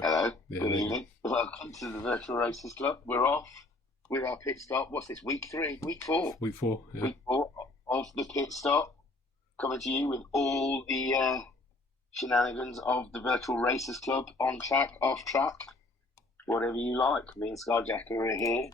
go. Hello, Yeah, good there you evening. Welcome to the Virtual Racers Club. We're off with our pit stop. What's this, week 3? Week 4? go. Week 4, yeah. Week 4 of the pit stop. Coming to you with all the shenanigans of the Virtual Racers Club, on track, off track, whatever you like. Me and Skyjacker are here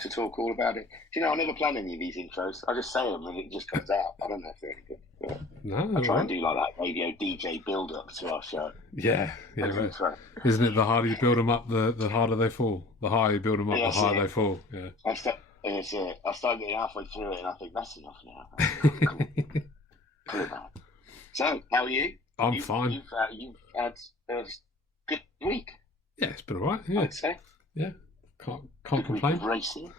to talk all about it. Do you know, I never plan any of these intros. I just say them and it just comes out. I don't know if they're any good. But No, I try and do like that radio DJ build up to our show. Yeah, right. Intro. Isn't it the harder you build them up, the harder they fall? The higher you build them up, Yeah, the higher that's they it. fall. Yeah. I start getting halfway through it and I think that's enough now. Cool, man. So, how are you? I'm fine. You've had a good week, Yeah, it's been alright. Yeah, I'd say. yeah. Can't Good week complain. of racing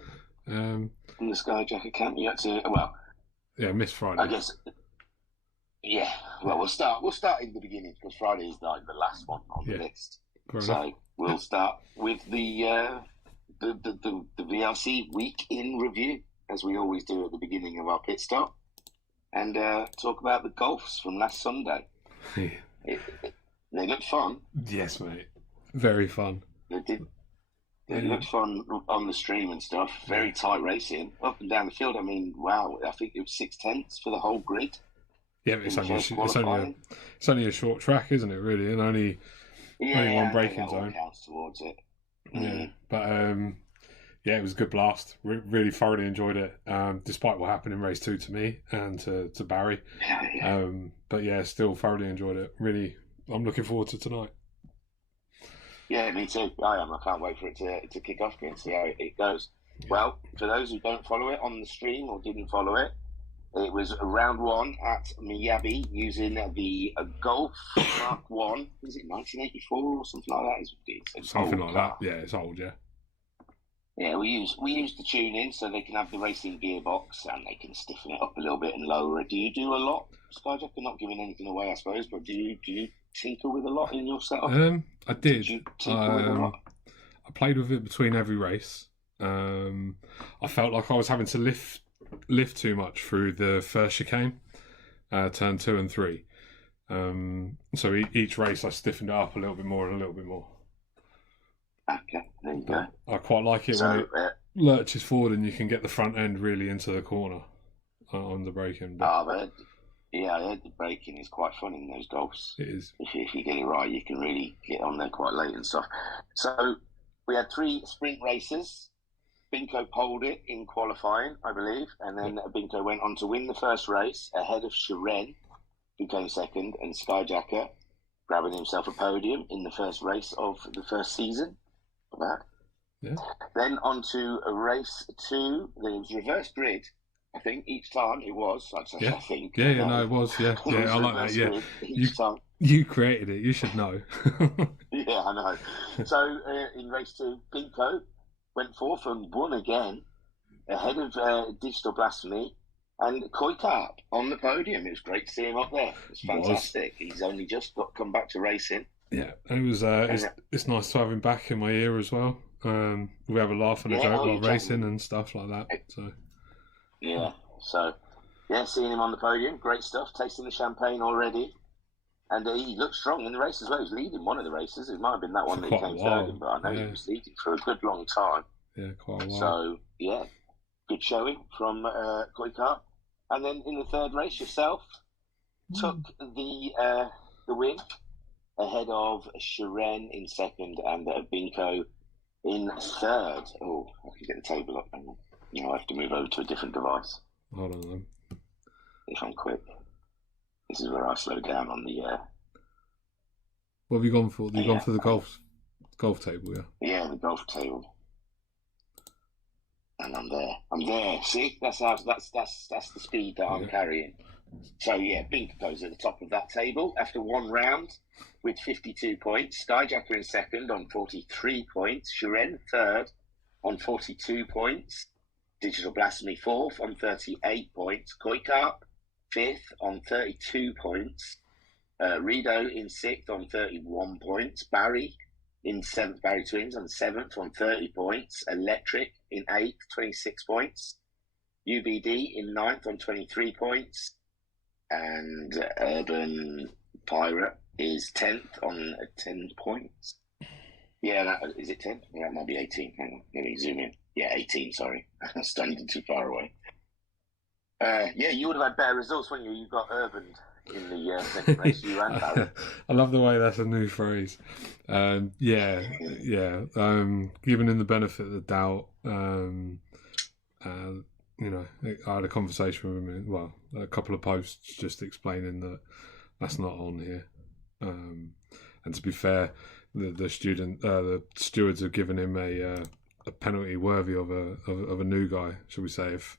Um, in the Skyjacker camp. You had to, well, yeah, missed Friday. I guess, yeah. Well, we'll start in the beginning because Friday is like the last one on the list. Fair So enough. we'll start with the VRC week in review, as we always do at the beginning of our pit stop, and talk about the golfs from last Sunday. They looked fun. Yes, mate. Very fun. They did. They looked fun on the stream and stuff. Very tight racing up and down the field. I mean, wow! I think it was 6/10 for the whole grid. Yeah, but it's in the only, first it's only a short track, isn't it? Really, and only one braking that all zone. counts towards it. Yeah, but yeah, it was a good blast. Really thoroughly enjoyed it, despite what happened in race 2 to me and to Barry. Yeah. But yeah, still thoroughly enjoyed it. Really, I'm looking forward to tonight. Yeah, me too. I am. I can't wait for it to kick off and see how it goes. Yeah. Well, for those who don't follow it on the stream or didn't follow it, it was round 1 at Miyabi using the Golf Mark 1. Was it 1984 or something like that? It's Something old like car. that. Yeah, it's old. Yeah. Yeah, we use the tune in so they can have the racing gearbox and they can stiffen it up a little bit and lower it. Do you do a lot, Skyjacker? Not giving anything away, I suppose, but do you tinker with a lot in your setup? I did. You tinker with a lot? I played with it between every race. I felt like I was having to lift too much through the first chicane, turn 2 and 3. So each race I stiffened it up a little bit more and a little bit more. Okay, there you go. I quite like it when it lurches forward and you can get the front end really into the corner on the braking. I heard the braking is quite fun in those golfs. It is. If you get it right, you can really get on there quite late and stuff. So we had 3 sprint races. Binko poled it in qualifying, I believe, and then Binko went on to win the first race ahead of Shiren, who came second, and Skyjacker grabbing himself a podium in the first race of the first season. That. Yeah. Then on to race 2. There was reverse grid, I think, each time it was. I think. Yeah, no, it was. Yeah, I like that. Yeah, you created it. You should know. Yeah, I know. So in race 2, Binko went forth and won again ahead of Digital Blasphemy and Koikart on the podium. It was great to see him up there. It was fantastic. He's only just come back to racing. Yeah, and it was. It's nice to have him back in my ear as well. We have a laugh and a joke while racing and stuff like that. So seeing him on the podium, great stuff. Tasting the champagne already, and he looked strong in the race as well. He was leading one of the races. It might have been that one that he came third in, but I know he was leading for a good long time. Yeah, quite a while. So good showing from Koikart. And then in the third race, yourself took the win ahead of Shiren in second and Binko in third. Oh, I can get the table up and I have to move over to a different device. Hold on then. If I'm quick. This is where I slow down on the... What have you gone for? You've gone for the golf table, yeah? Yeah, the golf table. And I'm there. See? That's the speed that I'm carrying. So yeah, Binko's at the top of that table after one round with 52 points. Skyjacker in second on 43 points. Shiren third on 42 points. Digital Blasphemy fourth on 38 points. Koikart fifth on 32 points. Rido in sixth on 31 points. Barry in seventh, Barry Twins on seventh on 30 points. Electric in eighth, 26 points. UBD in ninth on 23 points. And Urban Pirate is 10th on 10 points. Yeah, is it 10? Yeah, it might be 18. Hang on, let me zoom in. Yeah, 18, sorry. I was standing too far away. Yeah, you would have had better results, wouldn't you? You got urban in the second race, you and Barry. I love the way that's a new phrase. Yeah. Giving him the benefit of the doubt. I had a conversation with him. Well, a couple of posts just explaining that that's not on here. And to be fair, the stewards have given him a penalty worthy of a new guy, shall we say? If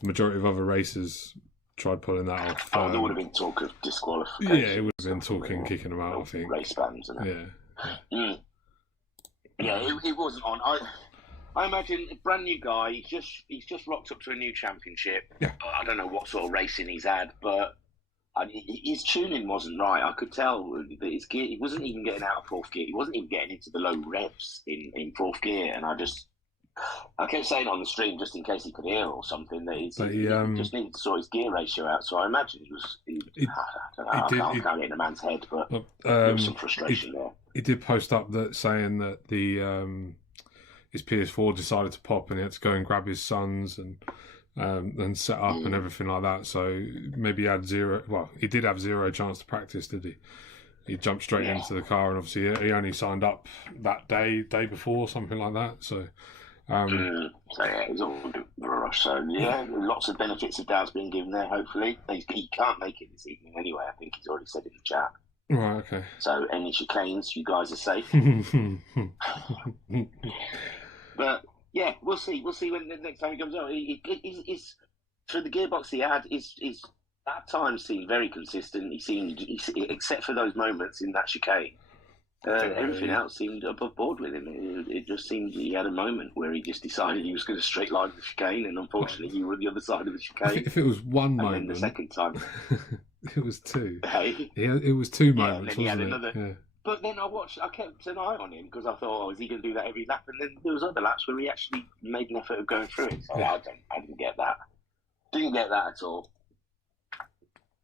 the majority of other racers tried pulling that off, there would have been talk of disqualification. Yeah, it would have been talking, kicking him out. I think race bans and that. Yeah. Yeah, it wasn't on. I imagine a brand new guy. He's just rocked up to a new championship. Yeah. I don't know what sort of racing he's had, but his tuning wasn't right. I could tell that his gear. He wasn't even getting out of fourth gear. He wasn't even getting into the low revs in fourth gear. And I kept saying on the stream, just in case he could hear or something, that he just needed to sort his gear ratio out. So I imagine I can't get in a man's head, but there was some frustration there. He did post up that saying that his PS4 decided to pop and he had to go and grab his sons and set up and everything like that. So maybe he had zero. Well, he did have zero chance to practice, did he? He jumped straight into the car, and obviously he only signed up that day before, something like that. So. So yeah, it was all a bit of a rush. So yeah, lots of benefits of doubt's being given there. Hopefully, he can't make it this evening anyway. I think he's already said in the chat. Right. Okay. So any chicanes, you guys are safe. But yeah, we'll see. We'll see when the next time he comes out. He's for the gearbox he had. Is at times seemed very consistent. He seemed, except for those moments in that chicane. Everything else seemed above board with him. It just seemed he had a moment where he just decided he was going to straight line the chicane, and unfortunately, you were on the other side of the chicane. If it was one moment, and then the second time, it was two. Hey, it was two moments. And then wasn't he had another. Yeah. But then I kept an eye on him because I thought, is he going to do that every lap? And then there was other laps where he actually made an effort of going through it. So I didn't get that. Didn't get that at all.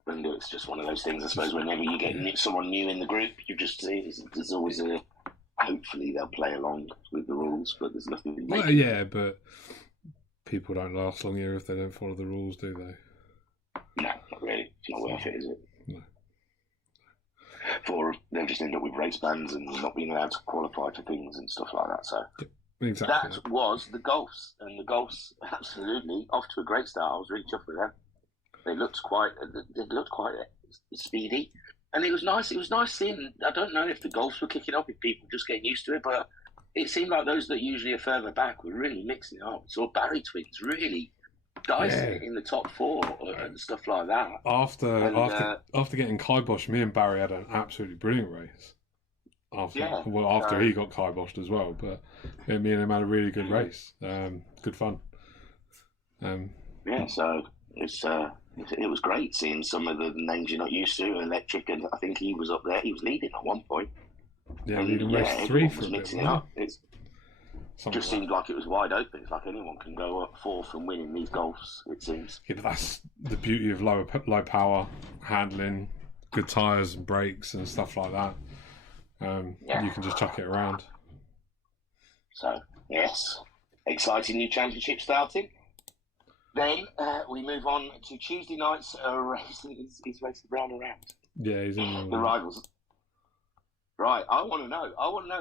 And it's just one of those things, I suppose, whenever you get someone new in the group, there's always hopefully they'll play along with the rules, but there's nothing. Well, yeah, but people don't last long here if they don't follow the rules, do they? No, not really. It's not worth it, is it? No. They'll just end up with race bans and not being allowed to qualify for things and stuff like that. So exactly. That was the Golfs, and the Golfs absolutely off to a great start. I was really chuffed with them. They looked quite speedy, and it was nice. It was nice seeing. I don't know if the Golfs were kicking up, if people were just getting used to it, but it seemed like those that usually are further back were really mixing it up. So Barry twins really dicing it in the top four and stuff like that. After getting kiboshed, me and Barry had an absolutely brilliant race. After he got kiboshed as well, but me and him had a really good race. Good fun. So it was great seeing some of the names you're not used to. Electric, and I think he was up there. He was leading at one point. Yeah, leading race 3 for a bit. Mixing it up. It just seemed like it was wide open. It's like anyone can go up fourth and win in these Golfs, it seems. Yeah, but that's the beauty of low power handling, good tyres and brakes and stuff like that. You can just chuck it around. So, yes. Exciting new championship starting. Then we move on to Tuesday night's race. Is Racing Brown around? Yeah, he's in the rivals. Right, I want to know.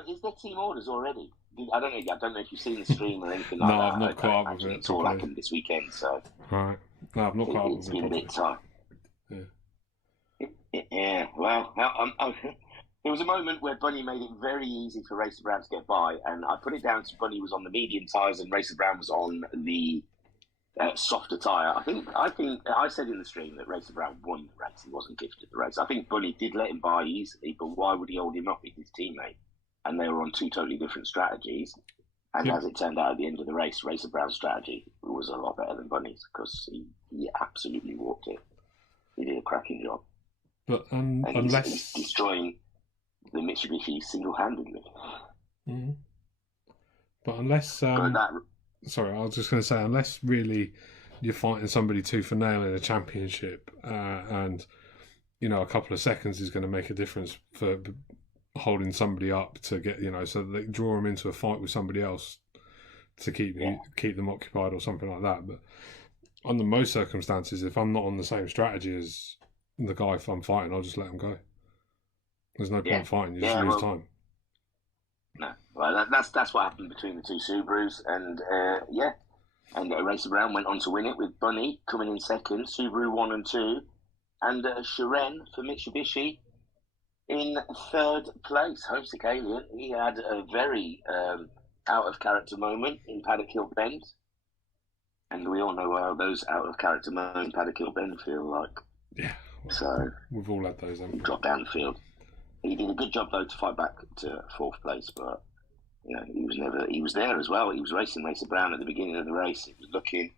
Is there team orders already? I don't know if you've seen the stream or anything like that. No, I've not caught up with it. It's all happened this weekend, so. Right. No, I've not caught up with it. It's been a bit tight. Yeah. Yeah, well, there was a moment where Bunny made it very easy for Racer Brown to get by, and I put it down to Bunny was on the medium tyres and Racer Brown was on the softer tyre. I think I said in the stream that Racer Brown won the race. He wasn't gifted the race. I think Bunny did let him by easily, but why would he hold him up with his teammate? And they were on two totally different strategies. And as it turned out at the end of the race, Racer Brown's strategy was a lot better than Bunny's because he absolutely walked it. He did a cracking job. But unless he's destroying the Mitsubishi single-handedly. Mm-hmm. But unless sorry, I was just going to say, unless really you're fighting somebody tooth and nail in a championship, and a couple of seconds is going to make a difference for holding somebody up to get, so they draw them into a fight with somebody else to keep them occupied or something like that. But under most circumstances, if I'm not on the same strategy as the guy if I'm fighting, I'll just let him go. There's no point fighting, you just lose time. No, well, that's what happened between the two Subarus, and Racer Brown went on to win it with Bunny coming in second, Subaru 1 and 2, and Shiren for Mitsubishi in third place. Homesick Alien, he had a very out of character moment in Paddock Hill Bend, and we all know how those out of character moments in Paddock Hill Bend feel like. Yeah, well, so we've all had those. He dropped down the field. He did a good job though to fight back to fourth place, but he was there as well. He was racing Racer Brown at the beginning of the race. It was looking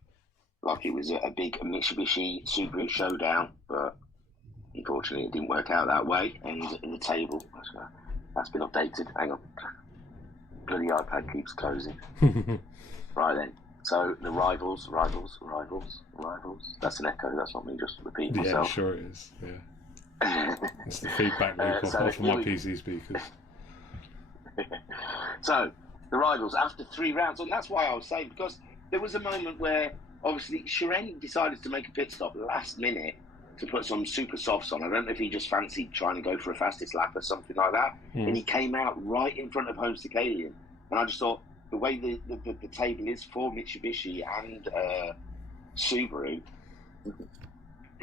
like it was a big Mitsubishi Subaru showdown, but unfortunately it didn't work out that way. And the table that's been updated. Hang on, bloody iPad keeps closing. Right then. So the rivals. That's an echo. That's not me just repeating myself. Yeah, sure it is. Yeah. It's the feedback loop from my PC speakers. So the rivals after 3 rounds, and that's why I was saying, because there was a moment where obviously Shiren decided to make a pit stop last minute to put some super softs on. I don't know if he just fancied trying to go for a fastest lap or something like that, and he came out right in front of Homesick Alien, and I just thought the way the table is for Mitsubishi and Subaru,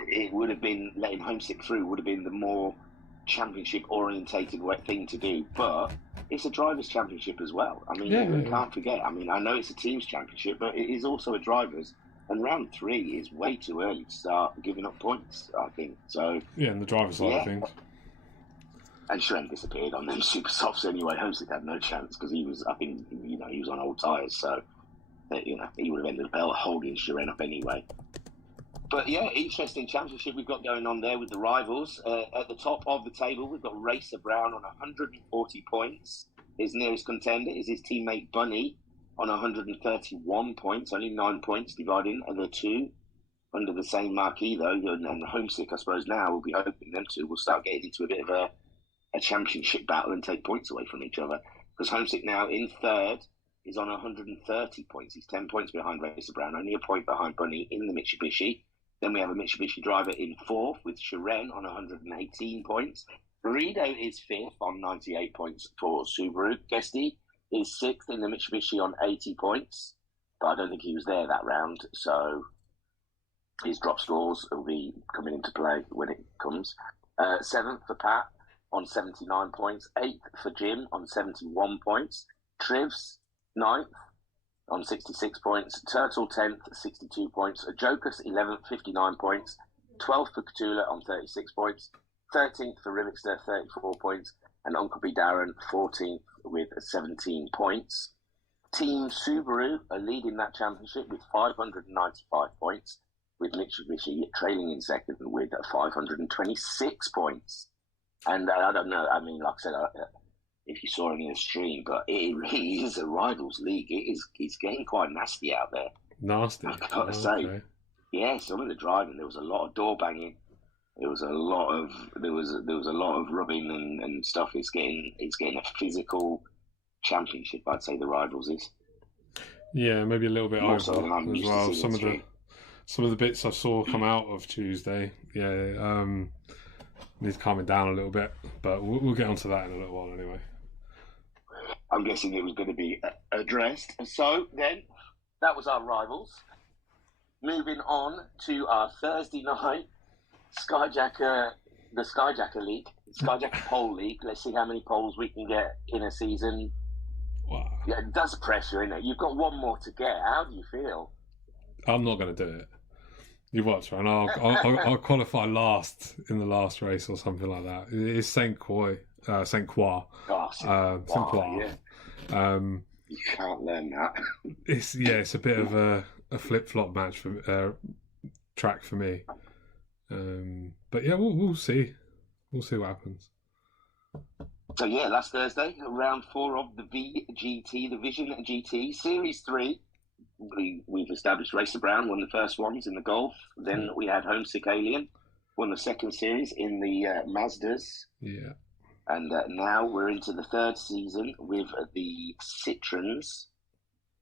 it would have been letting Homesick through would have been the more championship orientated thing to do, but it's a drivers' championship as well. I mean, you can't forget. I mean, I know it's a teams' championship, but it is also a drivers'. And round 3 is way too early to start giving up points, I think. So and the driver's side of things. And Shiren disappeared on them super softs anyway. Homesick had no chance because he was, I think, he was on old tyres, so he would have ended up holding Shiren up anyway. But yeah, interesting championship we've got going on there with the rivals. At the top of the table, we've got Racer Brown on 140 points. His nearest contender is his teammate Bunny on 131 points, only 9 points dividing the two under the same marquee though. And Homesick, I suppose now will be hoping them two will start getting into a bit of a championship battle and take points away from each other. Because Homesick now in third is on 130 points. He's 10 points behind Racer Brown, only a point behind Bunny in the Mitsubishi. Then we have a Mitsubishi driver in fourth with Shiren on 118 points. Burrito is fifth on 98 points for Subaru. Guesty is sixth in the Mitsubishi on 80 points. But I don't think he was there that round, so his drop scores will be coming into play when it comes. Seventh for Pat on 79 points. Eighth for Jim on 71 points. Trivs, ninth on 66 points. Turtle 10th, 62 points. Jokus 11th, 59 points. 12th for Cthulhu on 36 points. 13th for Rivixter, 34 points. And Uncle B Darren 14th with 17 points. Team Subaru are leading that championship with 595 points, with Mitsubishi trailing in second with 526 points. And I don't know, I mean, like I said, if you saw any of the stream, but it really is a rivals league. It's getting quite nasty out there. Nasty. I've got to say. Yeah, some of the driving, there was a lot of door banging. There was a lot of rubbing and stuff. It's getting a physical championship, I'd say the rivals is. Yeah, maybe a little bit more over so than I'm as well. Some of the bits I saw come out of Tuesday, needs calming down a little bit, but we'll get onto that in a little while anyway. I'm guessing it was going to be addressed. So then, that was our rivals. Moving on to our Thursday night the Skyjacker League, Skyjacker Pole League. Let's see how many poles we can get in a season. Wow. Yeah, that's pressure, isn't it? You've got one more to get. How do you feel? I'm not going to do it. You watch, right? I'll qualify last in the last race or something like that. It's Saint Croix. Oh, Saint Croix. Yeah. You can't learn that. It's a bit of a flip-flop match for track for me. But yeah, we'll see. We'll see what happens. So yeah, last Thursday, round 4 of the VGT, the Vision GT Series 3. We've established Racer Brown won the first ones in the Golf. Then we had Homesick Alien won the second series in the Mazdas. Yeah. And now we're into the third season with the Citrons.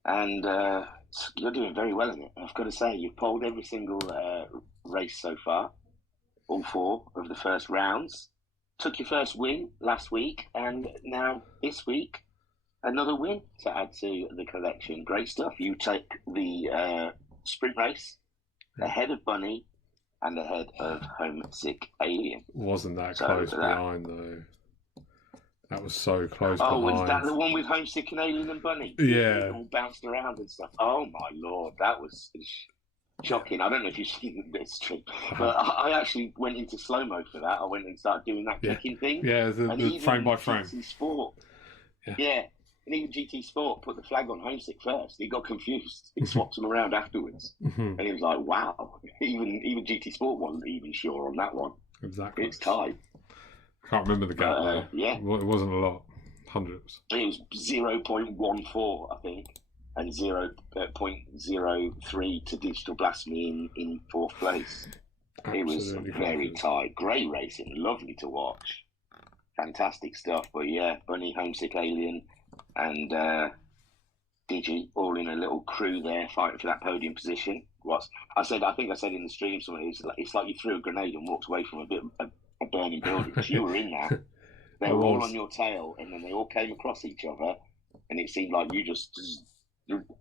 And you're doing very well in it. I've got to say, you've polled every single race so far, all 4 of the first rounds. Took your first win last week, and now this week, another win to add to the collection. Great stuff. You take the sprint race ahead of Bunny and ahead of Homesick Alien. Wasn't that close behind, though? That was so close behind. Was that the one with Homesick and Alien and Bunny? Yeah. It all bounced around and stuff. Oh, my Lord. That was shocking. I don't know if you've seen this trick, but I actually went into slow-mo for that. I went and started doing that kicking thing. Yeah, the frame by frame. GT Sport. Yeah. And even GT Sport put the flag on Homesick first. He got confused. He swapped them around afterwards. And he was like, wow. Even GT Sport wasn't even sure on that one. Exactly. It's tied. Can't remember the gap though. Yeah. It wasn't a lot. Hundreds. It was 0.14, I think, and 0.03 to Digital Blasphemy in 4th place. Absolutely. It was very tight. Great racing. Lovely to watch. Fantastic stuff. But yeah, Bunny, Homesick Alien, and Digi all in a little crew there fighting for that podium position. I think I said in the stream something. It's like you threw a grenade and walked away from a burning building, because you were in there. They were all on your tail, and then they all came across each other, and it seemed like you just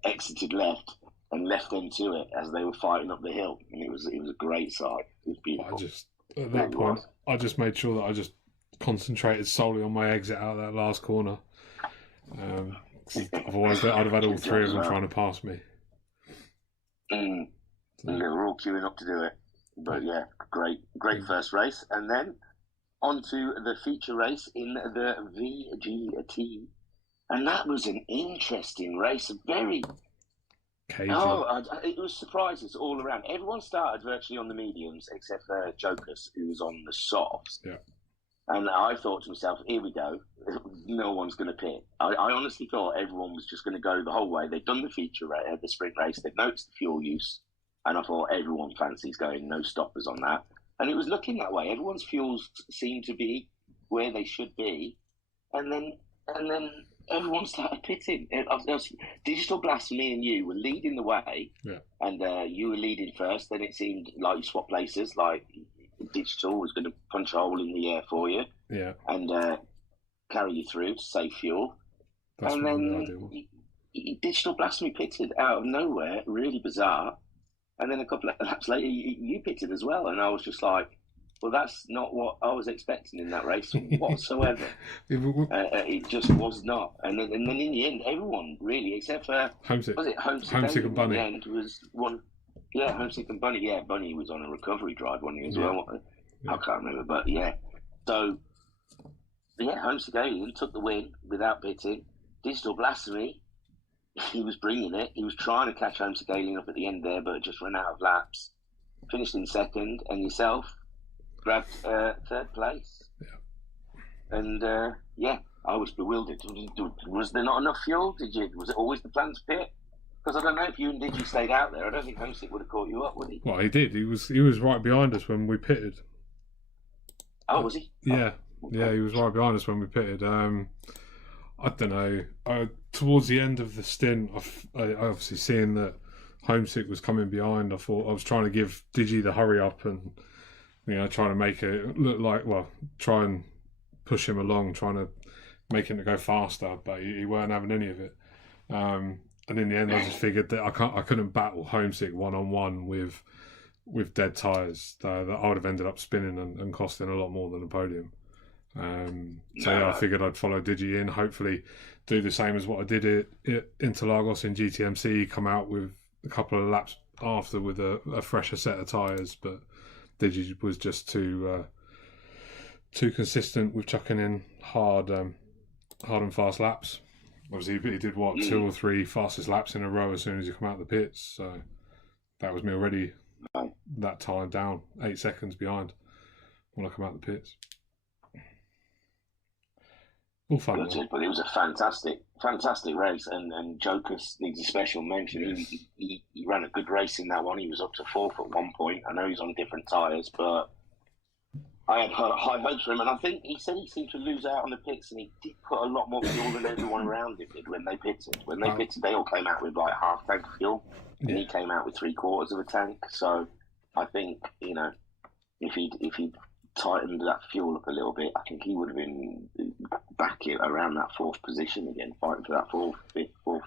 exited left and left them to it as they were fighting up the hill, and it was a great sight. It was beautiful. At that point, I just made sure that I just concentrated solely on my exit out of that last corner. Otherwise, I'd have had all 3 of them trying to pass me. They were all queuing up to do it. But yeah, great first race. And then on to the feature race in the VGT. And that was an interesting race. Very cagey. It was surprises all around. Everyone started virtually on the mediums except for Jokus, who was on the softs. Yeah. And I thought to myself, here we go. No one's going to pit. I honestly thought everyone was just going to go the whole way. They'd done the feature race, the sprint race. They'd noticed the fuel use. And I thought everyone fancies going no stoppers on that. And it was looking that way. Everyone's fuels seemed to be where they should be. And then everyone started pitting. Digital Blasphemy and you were leading the way. Yeah. And you were leading first. Then it seemed like you swapped places, like Digital was going to punch a hole in the air for you. Yeah. And carry you through to save fuel. That's and then Digital Blasphemy pitted out of nowhere, really bizarre. And then a couple of laps later, you pitted as well. And I was just like, well, that's not what I was expecting in that race whatsoever. It just was not. And then in the end, everyone really, except for Homesick. Was it Homesick and Bunny? In the end was one. Yeah, Homesick and Bunny. Yeah, Bunny was on a recovery drive, wasn't he, as well? Yeah. I can't remember, but yeah. So, yeah, Homesick Alien took the win without pitting. Digital Blasphemy, he was bringing it. He was trying to catch Homesick Alien up at the end there, but just ran out of laps. Finished in second, and yourself grabbed third place. Yeah. And I was bewildered. Was there not enough fuel? Was it always the plan to pit? Because I don't know if you and Digi stayed out there. I don't think Homesick would have caught you up, would he? Well, he did. He was right behind us when we pitted. Oh, was he? Yeah, yeah, he was right behind us when we pitted. I don't know. Towards the end of the stint, I obviously seeing that Homesick was coming behind, I thought I was trying to give Digi the hurry up and trying to make it look like, try and push him along, trying to make him to go faster, but he weren't having any of it. And in the end, I just figured that I couldn't battle Homesick one-on-one with dead tyres. That I would have ended up spinning and costing a lot more than a podium. I figured I'd follow Digi in, hopefully do the same as what I did at Interlagos in GTMC, come out with a couple of laps after with a fresher set of tyres, but Digi was just too consistent with chucking in hard and fast laps. Obviously, he did 2 or 3 fastest laps in a row as soon as he come out of the pits. So that was me already that time down 8 seconds behind when I come out of the pits. All fun. But it was a fantastic race, and Jokus needs a special mention. Yes. He ran a good race in that one. He was up to 4th at one point. I know he's on different tyres, but I had high hopes for him, and I think he said he seemed to lose out on the pits, and he did put a lot more fuel than everyone around him did when they pitted. When they pitted, they all came out with like half tank of fuel, and he came out with 3/4 of a tank. So I think, you know, if he'd tightened that fuel up a little bit, I think he would have been back around that fourth position again, fighting for that fourth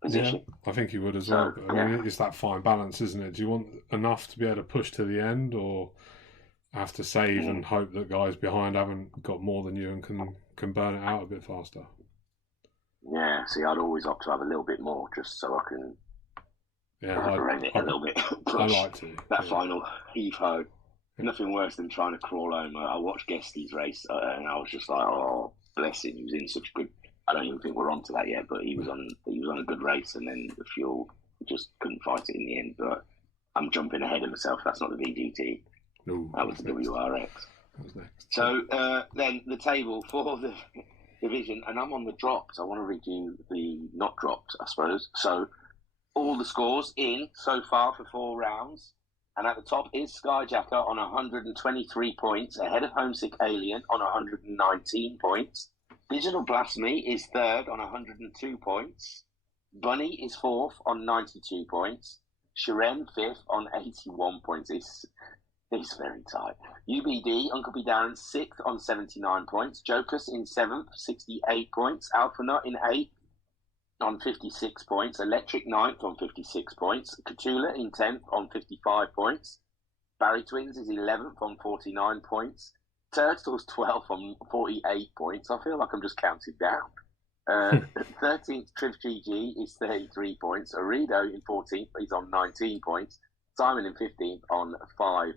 position. Yeah, I think he would as well. But, I mean, it's that fine balance, isn't it? Do you want enough to be able to push to the end, or have to save and hope that guys behind haven't got more than you and can burn it out a bit faster? Yeah, see, I'd always opt to have a little bit more just so I can rein it a little bit. I like to. That final heave-ho. Nothing worse than trying to crawl home. I watched Guesty's race and I was just like, oh, bless him. He was in such good... I don't even think we're on to that yet, but he was on a good race, and then the fuel just couldn't fight it in the end. But I'm jumping ahead of myself. That's not the VGT. No, that was the WRX. That was next. So then the table for the division, and I'm on the dropped. I want to read you the not dropped, I suppose. So all the scores in so far for 4 rounds. And at the top is Skyjacker on 123 points, ahead of Homesick Alien on 119 points. Digital Blasphemy is third on 102 points. Bunny is fourth on 92 points. Shiren fifth on 81 points. It's very tight. UBD, Uncle B. Darren, sixth on 79 points. Jocus in seventh, 68 points. Alpha Nut in eighth on 56 points. Electric ninth on 56 points. Cthulhu in 10th on 55 points. Barry Twins is 11th on 49 points. Turtles 12th on 48 points. I feel like I'm just counting down. 13th Triv GG is 33 points. Arido in 14th, he's on 19 points. Simon in 15th on 5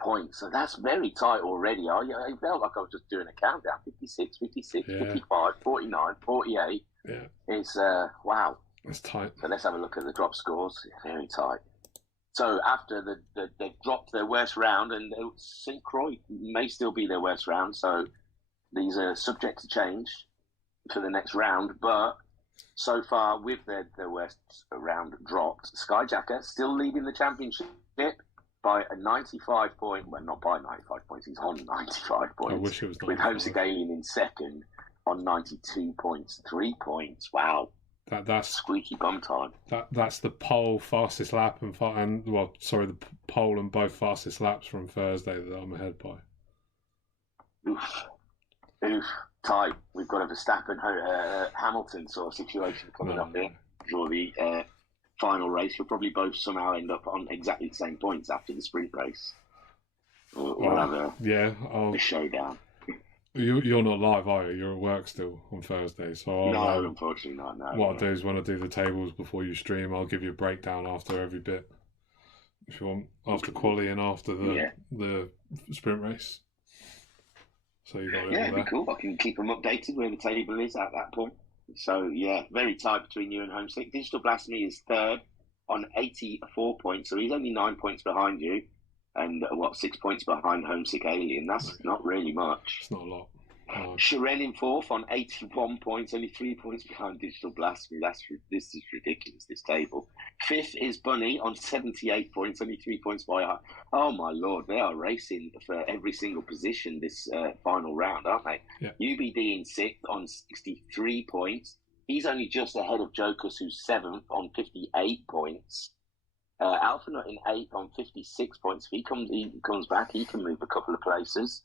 points. So that's very tight already. I felt like I was just doing a countdown. 56, 55, 49, 48. Yeah. It's, wow. It's tight. So let's have a look at the drop scores. Very tight. So after they've dropped their worst round, and St. Croix may still be their worst round, so these are subject to change for the next round. But so far, with their worst round dropped, Skyjacker still leading the championship by a 95 point. Well, not by 95 points. He's on 95 points. I wish it was 95. With Homesick Alien in second on 92 points. 3 points. Wow. That's squeaky bum time. That's the pole fastest lap the pole and both fastest laps from Thursday that I'm ahead by. Oof. Tight. We've got a Verstappen Hamilton sort of situation coming up here for the final race. We'll probably both somehow end up on exactly the same points after the sprint race. We'll have a showdown. You're not live, are you? You're at work still on Thursday, so no, unfortunately not. No. What I'll do is when I do the tables before you stream, I'll give you a breakdown after every bit, if you want, after quali and after the sprint race. So you got it. Yeah, it'd be cool. I can keep them updated where the table is at that point. So yeah, very tight between you and Homesick. Digital Blasphemy is third on 84 points, so he's only 9 points behind you. And 6 points behind Homesick Alien? That's not really much. It's not a lot. Shiren in fourth on 81 points, only 3 points behind Digital Blasphemy. This is ridiculous, this table. Fifth is Bunny on 78 points, only 3 points by. Oh my lord, they are racing for every single position this final round, aren't they? Yeah. UBD in sixth on 63 points. He's only just ahead of Jokers, who's seventh on 58 points. Alpha Nut in eighth on 56 points. If he comes back, he can move a couple of places.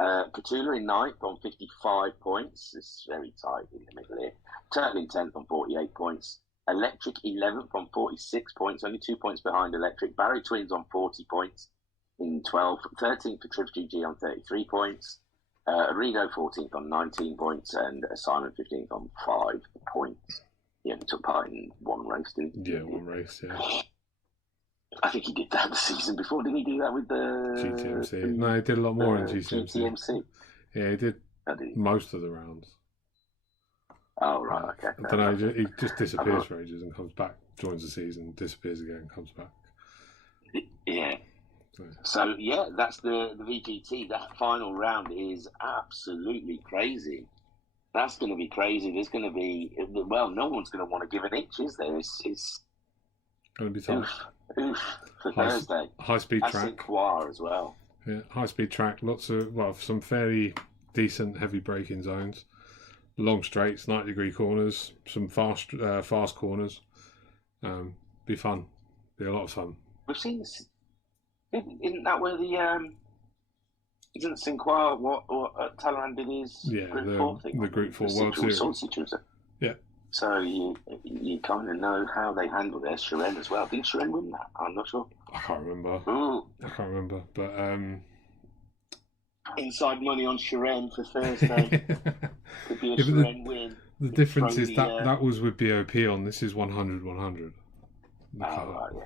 Cthulhu in ninth on 55 points. It's very tight in the middle here. Turtle in 10th on 48 points. Electric 11th on 46 points, only 2 points behind Electric. Barry Twins on 40 points in 12th. 13th for Triv GG on 33 points. Arido 14th on 19 points. And Simon 15th on 5 points. He only took part in one race, didn't he? Yeah, one race, yeah. I think he did that the season before. Didn't he do that with the GTMC? No, he did a lot more in GTMC. Yeah, he did most of the rounds. Oh, right, okay. I don't know, he just disappears for ages and comes back, joins the season, disappears again, comes back. Yeah. So yeah, that's the VGT. That final round is absolutely crazy. That's going to be crazy. There's going to be, no one's going to want to give an inch, is there? It's going to be tough. Oof, for Thursday. High speed track. Saint Croix as well. Yeah, high-speed track, lots of, some fairly decent heavy braking zones, long straights, 90-degree corners, some fast corners. Be fun. Be a lot of fun. We've seen this. Isn't that where the isn't Sinquar what Talleyrand did his Group 4 thing? The Group 4 World Series. Yeah. So you kind of know how they handle their Shiren as well. Didn't Shiren win that? I'm not sure. I can't remember. Ooh. I can't remember, but inside money on Shiren for Thursday. Could be a Shiren win. The difference is that was with BOP on. This is 100-100.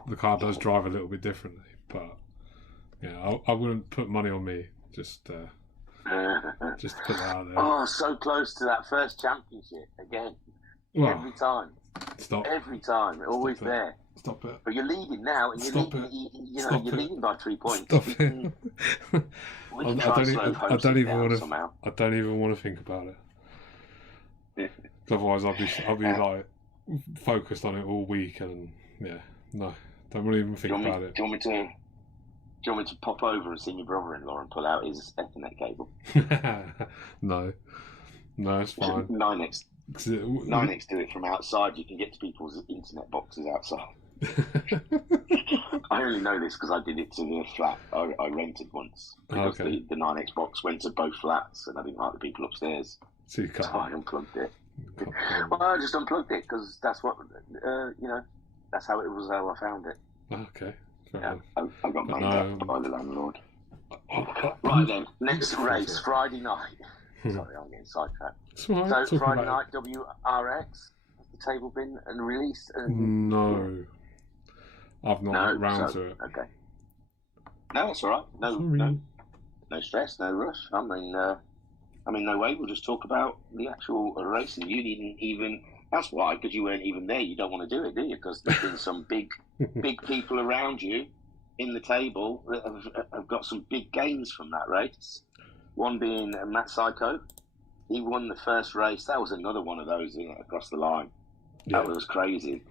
The car does drive a little bit differently, but yeah, I wouldn't put money on me. Just put that out there. Oh, so close to that first championship again. Well, every time. Stop. Every time. Always there. Stop it. But you're leading now, and you're leading by 3 points. Stop it. I don't even want to think about it. Otherwise, I'll be like focused on it all week, and no, don't want to even think about it. Do you want me to pop over and see your brother-in-law and pull out his Ethernet cable? No, it's fine. 9X do it from outside. You can get to people's internet boxes outside. I only know this because I did it to the flat I rented once. Because the 9X box went to both flats, and I didn't like the people upstairs. So I unplugged it. Well, I just unplugged it because that's what that's how it was. How I found it. Okay. I got manned up by the landlord. Right then, next race, Friday night. Sorry, I'm getting sidetracked. So Friday night, WRX, has the table been released? No. I've not got round to it. Okay. No, that's all right. No stress, no rush. I'm in no way. We'll just talk about the actual race, and you needn't even. That's why, because you weren't even there. You don't want to do it, do you? Because there's been some big people around you in the table that have got some big gains from that race. One being Matt Psycho. He won the first race. That was another one of those across the line. Yeah. That was crazy.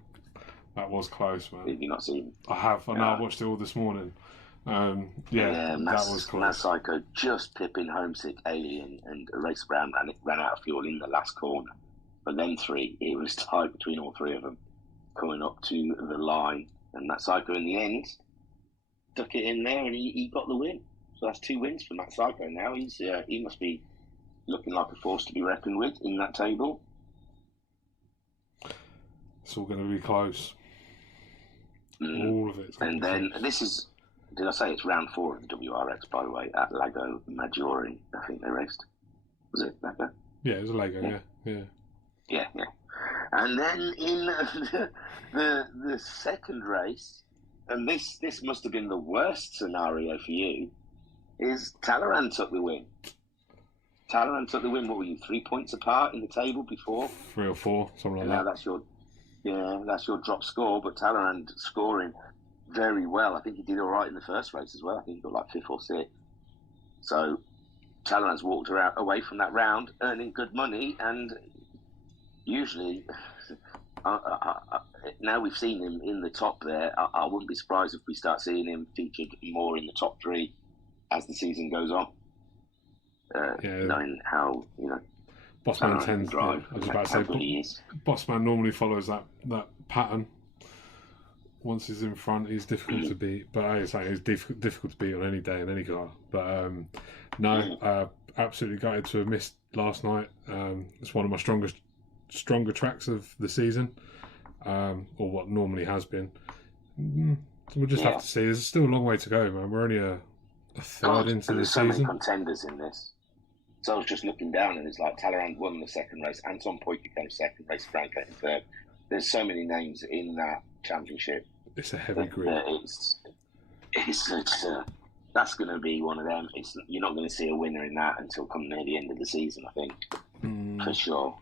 That was close, man. Have you not seen? I have. I watched it all this morning. That was close. Matt Psycho just pipping Homesick Alien and a race around, and it ran out of fuel in the last corner. But then it was tight between all three of them coming up to the line. And Matt Psycho in the end stuck it in there, and he got the win. So that's 2 wins for Matt Psycho now. He must be looking like a force to be reckoned with in that table. It's all going to be close. All of it. And then this is, did I say it's round 4 of the WRX, by the way, at Lago Maggiore, I think they raced. Was it Lago? Yeah, it was a Lago, yeah. Yeah. And then in the second race, and this must have been the worst scenario for you, is Talleyrand took the win. Talleyrand took the win. What were you, 3 points apart in the table before? 3 or 4, something like that. Now that's your drop score. But Talleyrand scoring very well. I think he did all right in the first race as well. I think he got like 5th or 6th. So Talleyrand's walked away from that round earning good money, and usually now we've seen him in the top there. I wouldn't be surprised if we start seeing him featured more in the top 3 as the season goes on. Knowing how Bossman tends to drive. I was about to say, Bossman normally follows that pattern. Once he's in front, he's difficult to beat. But I was saying he's difficult to beat on any day in any car. But absolutely gutted to have missed last night. It's one of my stronger tracks of the season, or what normally has been. So we'll just have to see. There's still a long way to go, man. We're only a third into the season. There's so many contenders in this. So I was just looking down, and it's like Talleyrand won the second race, Anton Poyka came second, Race Frank came third. There's so many names in that championship. It's a heavy grid. That's going to be one of them. You're not going to see a winner in that until come near the end of the season, I think, for sure.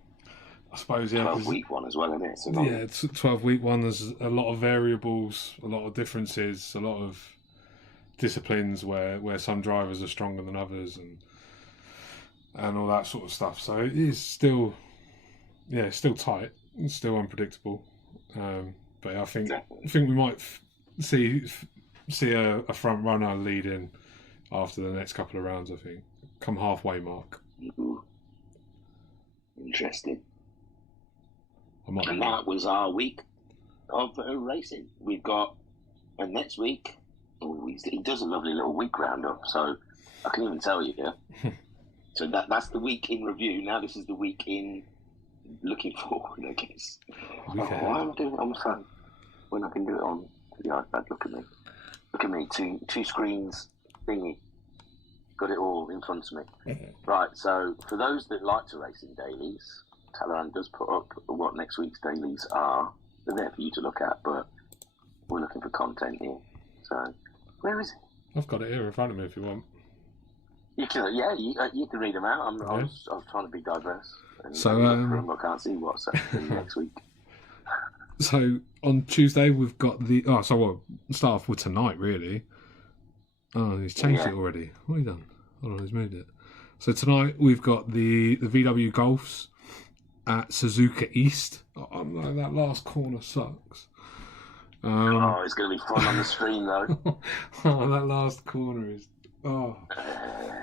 I suppose, 12-week one as well, isn't it? So it's a 12-week one. There's a lot of variables, a lot of differences, a lot of disciplines where some drivers are stronger than others, and all that sort of stuff. So it is still tight. It's still unpredictable. But I think we might see a front runner leading after the next couple of rounds, I think. Come halfway mark. Ooh. Interesting. And that was our week of racing. We've got, and next week, he does a lovely little week roundup, so I can even tell you, yeah. So that's the week in review. Now this is the week in looking forward, I guess. Why am I doing it on the phone when I can do it on the iPad? Look at me. Look at me. Two screens thingy. Got it all in front of me. Right, so for those that like to race in dailies, Talleyrand does put up what next week's dailies are. They're there for you to look at, but we're looking for content here. So, where is it? I've got it here in front of me if you want. You can, you can read them out. I was trying to be diverse. And so, I can't see what's happening next week. So, on Tuesday, we've got we'll start off with tonight, really. Oh, he's changed it already. What have he done? Hold on, he's moved it. So, tonight, we've got the VW Golfs at Suzuka East. Oh, no, that last corner sucks. It's going to be fun on the screen, though. That last corner is... Oh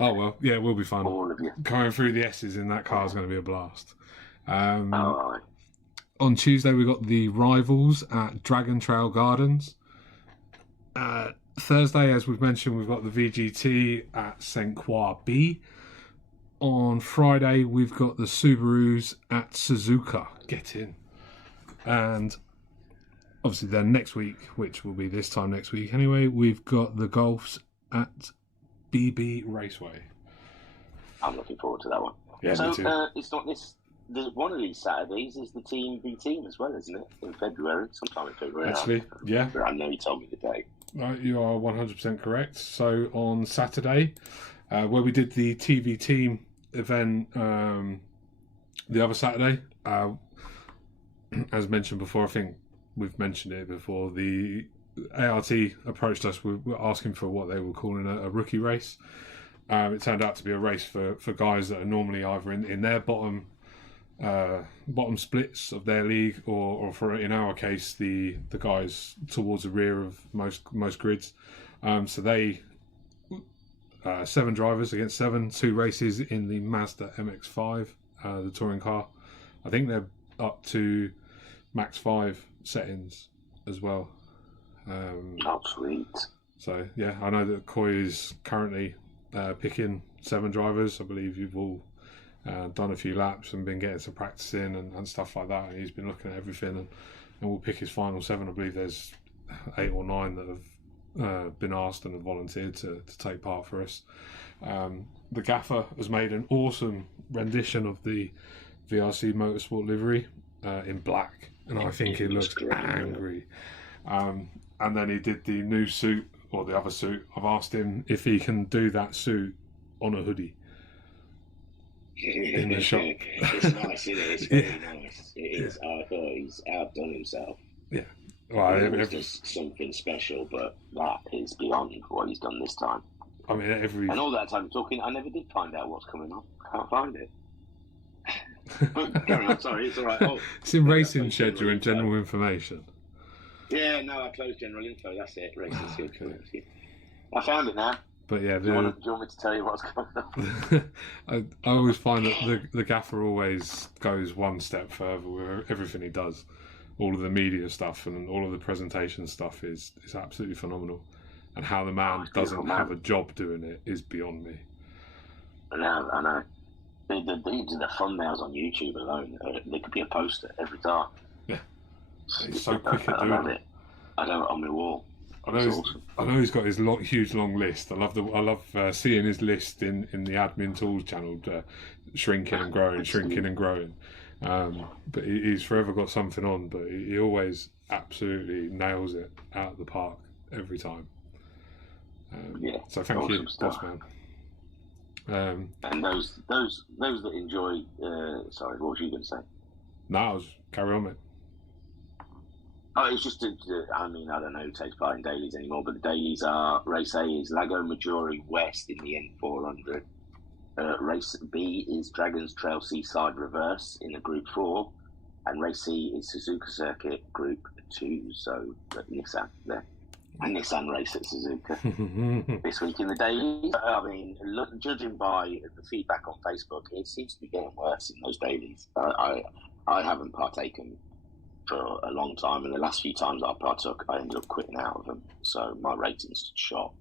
well, yeah, it will be fun. All of you. Going through the S's in that car is going to be a blast. On Tuesday, we got the Rivals at Dragon Trail Gardens. Thursday, as we've mentioned, we've got the VGT at St. Croix B. On Friday, we've got the Subarus at Suzuka. Get in. And obviously then next week, which will be this time next week anyway, we've got the Golfs at BB Raceway. I'm looking forward to that one. Yeah, so me too. It's not this. One of these Saturdays is the Team v Team as well, isn't it? In February, sometime in February. Actually, yeah. I know you told me the date. Right, you are 100% correct. So on Saturday, where we did the TV Team event the other Saturday, as mentioned before, I think we've mentioned it before, the ART approached us. We were asking for what they were calling a rookie race. It turned out to be a race for guys that are normally either in their bottom splits of their league, or for in our case the guys towards the rear of most grids. So they 7 drivers against 7, 2 races in the Mazda MX-5, the touring car. I think they're up to max 5 settings as well. Sweet. So yeah, I know that Coy is currently picking 7 drivers. I believe you've all done a few laps and been getting some practice in and stuff like that. And he's been looking at everything and we'll pick his final 7. I believe there's 8 or 9 that have been asked and have volunteered to take part for us. The gaffer has made an awesome rendition of the VRC Motorsport livery in black, and I think it looks angry. And then he did the new suit, or the other suit. I've asked him if he can do that suit on a hoodie in the shop. It's nice, isn't it? It's very nice. It is. I thought he's outdone himself. Yeah. Well, it's just something special, but that is beyond what he's done this time. I mean, and all that time talking, I never did find out what's coming on. Can't find it. But carry on, sorry, it's all right. It's in racing schedule and general information. Yeah, no, I closed general info. That's it. Racing schedule. Okay. I found it now. But yeah, do you want me to tell you what's going on? I always find that the gaffer always goes one step further with everything he does. All of the media stuff and all of the presentation stuff is absolutely phenomenal. And how the man doesn't have a job doing it is beyond me. I know. The thumbnails on YouTube alone, they could be a poster every time. Yeah. He's so quick at doing it. I know it on my wall. I know he's got his huge long list. I love seeing his list in the admin tools channel, shrinking and growing. But he's forever got something on. But he always absolutely nails it out of the park every time. So thank you, boss man. And those that enjoy. Sorry, what was you going to say? No, I was carry on, mate. Oh, it's just, I don't know who takes part in dailies anymore, but the dailies are, race A is Lago Maggiore West in the N400. Race B is Dragon's Trail Seaside Reverse in the Group 4. And race C is Suzuka Circuit Group 2, so Nissan there. and Nissan race at Suzuka this week in the dailies. I mean, judging by the feedback on Facebook, it seems to be getting worse in those dailies. I haven't partaken for a long time, and the last few times I partook, I ended up quitting out of them. So my rating's shot.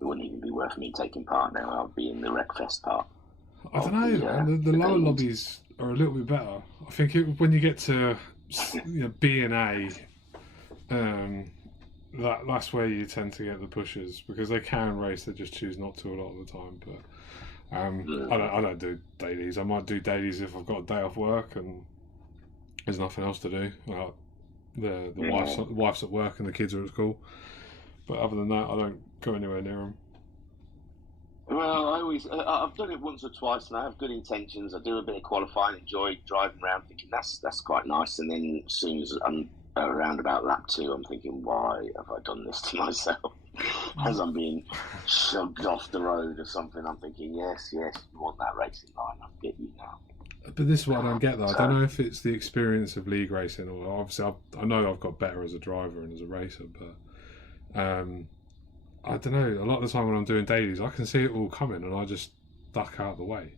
It wouldn't even be worth me taking part now. I'd be in the Wreckfest part. I don't know. The lower lobbies are a little bit better. I think when you get to B and A, that's where you tend to get the pushers, because they can race, they just choose not to a lot of the time. But I don't do dailies. I might do dailies if I've got a day off work and there's nothing else to do. The wife's at work and the kids are at school. But other than that, I don't go anywhere near them. Well, I've done it once or twice, and I have good intentions. I do a bit of qualifying, enjoy driving around, thinking that's quite nice. And then as soon as I'm around about lap 2, I'm thinking, why have I done this to myself? As I'm being shoved off the road or something, I'm thinking, yes, you want that racing line, I'll get you now. But this is what I don't get, though. I don't know if it's the experience of league racing, or obviously I know I've got better as a driver and as a racer, but I don't know. A lot of the time when I'm doing dailies, I can see it all coming and I just duck out of the way.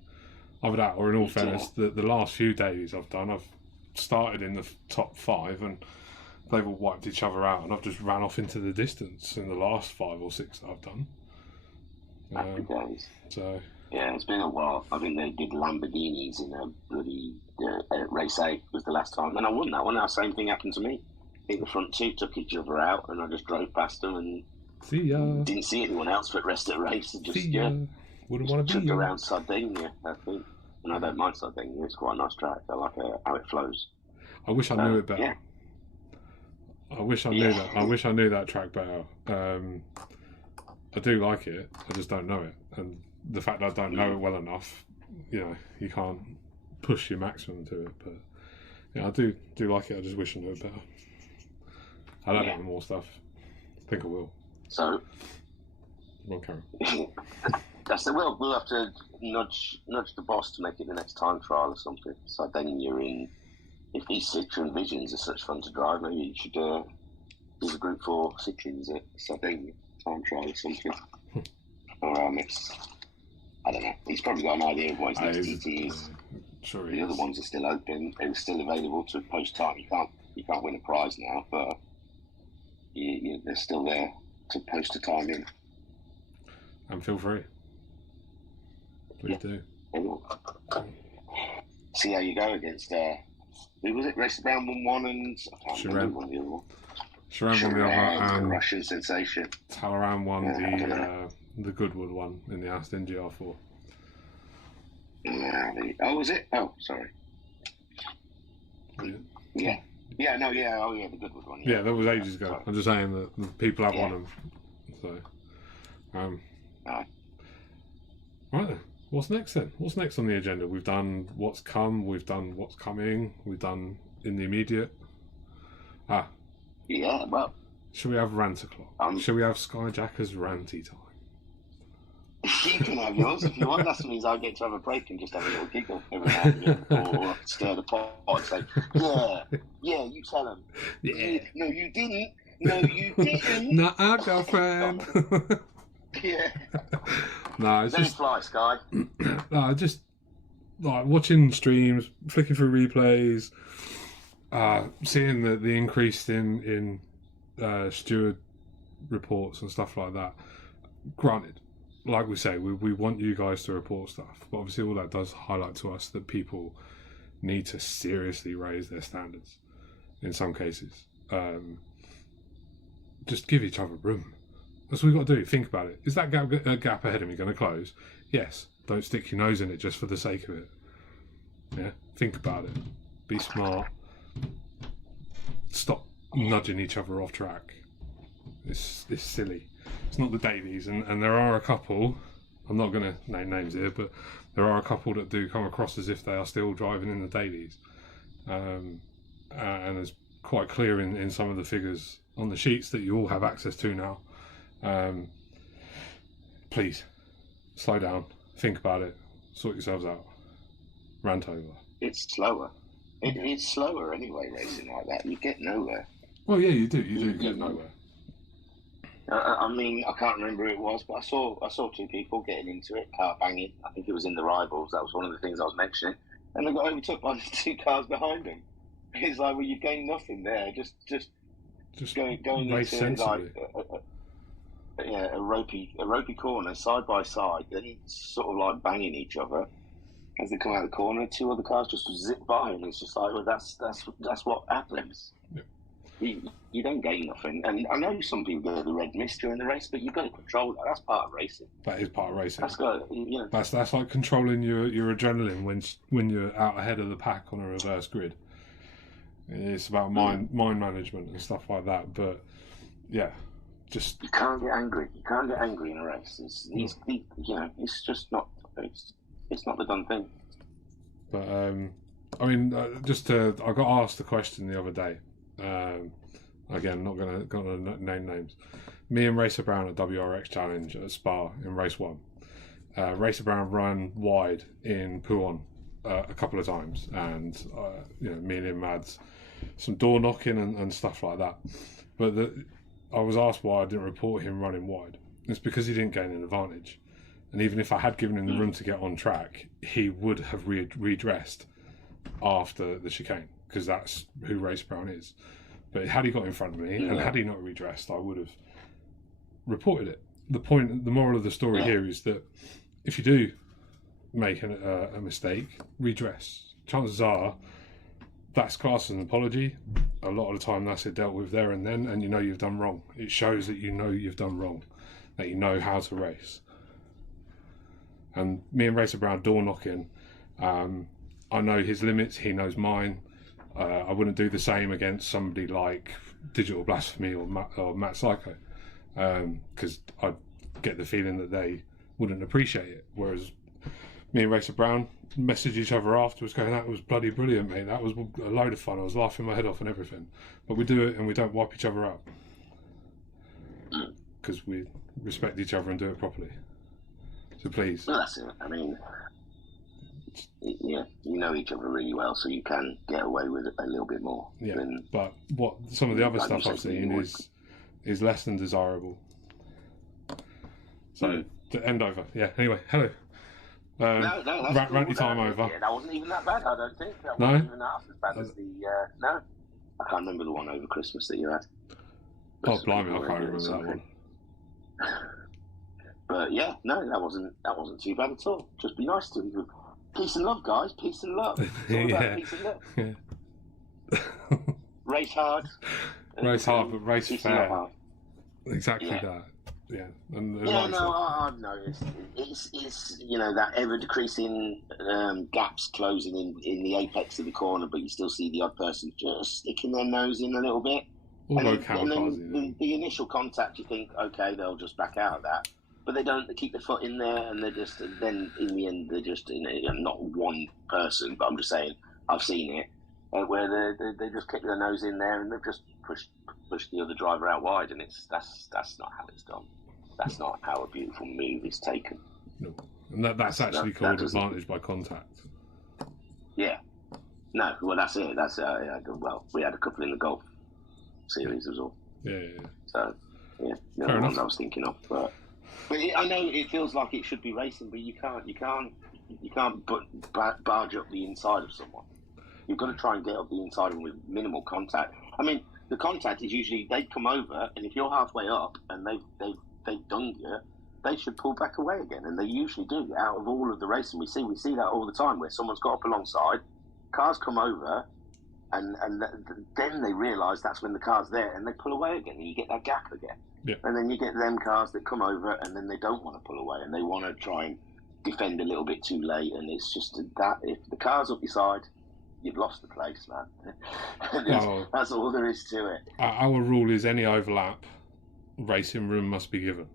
Either that, or in all fairness, the last few dailies I've done, I've started in the top 5 and they've all wiped each other out, and I've just ran off into the distance in the last 5 or 6 that I've done. Happy days. So yeah, it's been a while. I think they did Lamborghinis in a bloody race A was the last time, and I won that one. Now, same thing happened to me. I think the front 2 took each other out, and I just drove past them and see ya. Didn't see anyone else for the rest of the race. And just wouldn't want to be around Sardinia, I think. And I don't mind Sardinia. It's quite a nice track. I like how it flows. I wish I knew it better. Yeah. I wish I knew that. I wish I knew that track better. I do like it. I just don't know it, and the fact that I don't know it well enough, you can't push your maximum to it. But yeah, I do like it. I just wish I knew it better. I'll add more stuff. I think I will. So, well, Karen. That's the will. We'll have to nudge the boss to make it the next time trial or something. So then you're in. If these Citroen Visions are such fun to drive, maybe you should do the Group 4 Citroens at Sardinia time trial or something. Or I don't know. He's probably got an idea of what his next TT is. Sure, the other ones are still open. They're still available to post time. You can't win a prize now, but they're still there to post a time in. And feel free. Please do. See how you go against. Who was it? Race Brown won one, and I can't remember one of the other one. Sharon won the other, and Russian sensation. Talaran won the Goodwood one in the Aston GR4. Was it? Oh, sorry. Yeah. Yeah, no, yeah, the Goodwood one. Yeah, that was ages ago. Sorry. I'm just saying that the people have won them. So, right then. What's next then? What's next on the agenda? We've done what's come, we've done what's coming, we've done in the immediate. Yeah, well. Should we have rant o'clock? Should we have Skyjacker's ranty time? You can have yours if you want. That means I get to have a break and just have a little giggle every now and again. Or stir the pot and say, yeah, you tell them. Yeah. No, you didn't. No, you didn't. Not our girlfriend. Yeah. No, it's just fly, Sky. No, just like watching streams, flicking through replays, seeing the increase in steward reports and stuff like that. Granted, like we say, we want you guys to report stuff, but obviously all that does highlight to us that people need to seriously raise their standards in some cases. Just give each other room. That's what we've got to do. Think about it. Is that gap ahead of me going to close? Yes. Don't stick your nose in it just for the sake of it. Yeah. Think about it. Be smart. Stop nudging each other off track. It's silly. It's not the dailies, and there are a couple. I'm not going to name names here, but there are a couple that do come across as if they are still driving in the dailies, and it's quite clear in some of the figures on the sheets that you all have access to now. Please slow down, think about it, sort yourselves out, rant over. It's slower. It's slower anyway, racing like that. You get nowhere. Well, yeah, you do get nowhere. I mean, I can't remember who it was, but I saw two people getting into it, car banging. I think it was in the rivals. That was one of the things I was mentioning, and they got overtook by the two cars behind them. It's like, well, you've gained nothing there. Just going race into sensibly. a ropey corner side by side, then sort of like banging each other as they come out of the corner. Two other cars just zip by, and it's just like, well, that's what happens. Yeah. You don't gain nothing. And I know some people get the red mist during the race, but you've got to control that. That's part of racing. That is part of racing. That's like controlling your adrenaline when you're out ahead of the pack on a reverse grid. It's about mind management and stuff like that. But yeah, just you can't get angry. You can't get angry in a race. It's just not. It's not the done thing. But I mean, I got asked a question the other day. Again, not gonna name names. Me and Racer Brown at WRX Challenge at Spa in race 1. Racer Brown ran wide in Pouhon a couple of times, and me and him had some door knocking and stuff like that. But I was asked why I didn't report him running wide. It's because he didn't gain an advantage, and even if I had given him the room to get on track, he would have redressed after the chicane, because that's who Racer Brown is. But had he got in front of me and had he not redressed, I would have reported it. The moral of the story here is that if you do make a mistake, redress. Chances are that's classed as an apology. A lot of the time that's it dealt with there and then, and you know you've done wrong. It shows that you know you've done wrong, that you know how to race. And me and Racer Brown door knocking, I know his limits, he knows mine. I wouldn't do the same against somebody like Digital Blasphemy or Matt Psycho, because I get the feeling that they wouldn't appreciate it. Whereas me and Racer Brown message each other afterwards going, that was bloody brilliant, mate. That was a load of fun. I was laughing my head off and everything. But we do it and we don't wipe each other out, because we respect each other and do it properly. So please. Well, that's it. I mean, you know each other really well, so you can get away with it a little bit more. Yeah, but what some of the other stuff I've seen is less than desirable. So to end over, yeah. Anyway, hello. Ranty time over. Yeah, that wasn't even that bad. I don't think that wasn't even half as bad as the. No, I can't remember the one over Christmas that you had. Oh, blimey, I can't remember that one. But yeah, no, that wasn't too bad at all. Just be nice to them. Peace and love, guys. Peace and love. It's all about peace and love. Yeah. Race hard. Race hard, but race fair. Exactly that. Yeah. And I've noticed. It's that ever decreasing gaps closing in the apex of the corner, but you still see the odd person just sticking their nose in a little bit. And then the initial contact, you think, okay, they'll just back out of that. But they don't. They keep their foot in there, and then in the end, they're just not one person. But I'm just saying, I've seen it where they just kick their nose in there, and they've just pushed the other driver out wide, and that's not how it's done. That's not how a beautiful move is taken. No, and that's actually called advantage by contact. Yeah. No, well that's it. That's we had a couple in the golf series as well. Yeah. So yeah, the other one I was thinking of, but I know it feels like it should be racing, but you can't barge up the inside of someone. You've got to try and get up the inside of them with minimal contact. I mean, the contact is usually they come over, and if you're halfway up and they've done you, they should pull back away again, and they usually do. Out of all of the racing we see that all the time, where someone's got up alongside, cars come over, and then they realise that's when the car's there, and they pull away again, and you get that gap again. Yeah. And then you get them cars that come over, and then they don't want to pull away, and they want to try and defend a little bit too late, and it's just that if the car's up your side, you've lost the place, man. That's all there is to it. Our rule is any overlap, racing room must be given.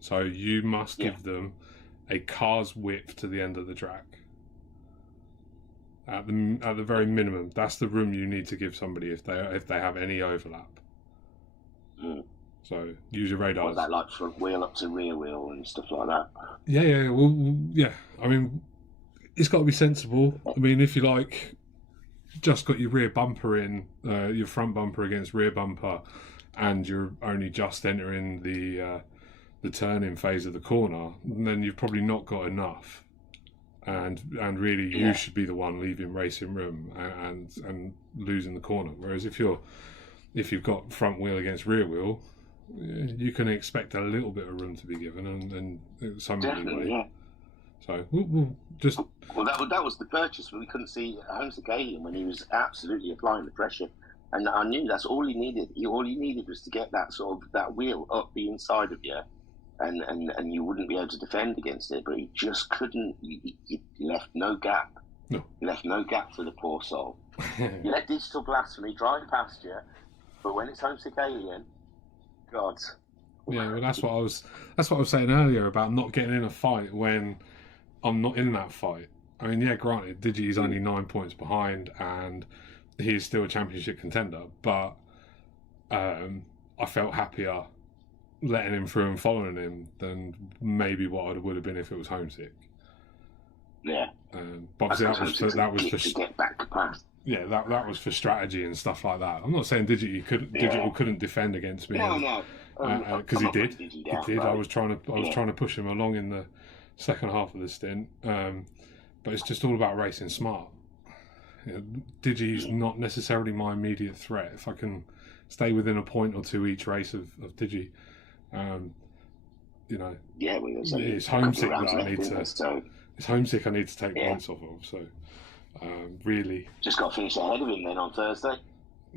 So you must give them a car's width to the end of the track. At the very minimum, that's the room you need to give somebody if they have any overlap. Mm. So use your radars. Was that like front wheel up to rear wheel and stuff like that? Yeah. Well, yeah. I mean, it's got to be sensible. I mean, if you just got your rear bumper in, your front bumper against rear bumper, and you're only just entering the turning phase of the corner, then you've probably not got enough. And really, you should be the one leaving racing room and losing the corner. Whereas if you've got front wheel against rear wheel, you can expect a little bit of room to be given, and some leeway. Yeah. So we'll just. Well, that was the purchase. We couldn't see Homesick Alien when he was absolutely applying the pressure, and I knew that's all he needed. All he needed was to get that wheel up the inside of you, and you wouldn't be able to defend against it. But he just couldn't. He left no gap. No. He left no gap for the poor soul. You let Digital Blasphemy drive past you, but when it's Homesick Alien, God. Yeah, well, that's what I was saying earlier about not getting in a fight when I'm not in that fight. I mean, yeah, granted, Digi is only 9 points behind, and he is still a championship contender. But I felt happier letting him through and following him than maybe what I would have been if it was Homesick. Yeah. But obviously that was for to get back past. Yeah, that was for strategy and stuff like that. I'm not saying Digital couldn't defend against me. No. Because he did. He did. I was trying to push him along in the second half of the stint. But it's just all about racing smart. Digi's not necessarily my immediate threat. If I can stay within a point or two each race of Digi, it's Homesick that I need to. It's Homesick I need to take points off of. So really, just got to finish ahead of him then on Thursday.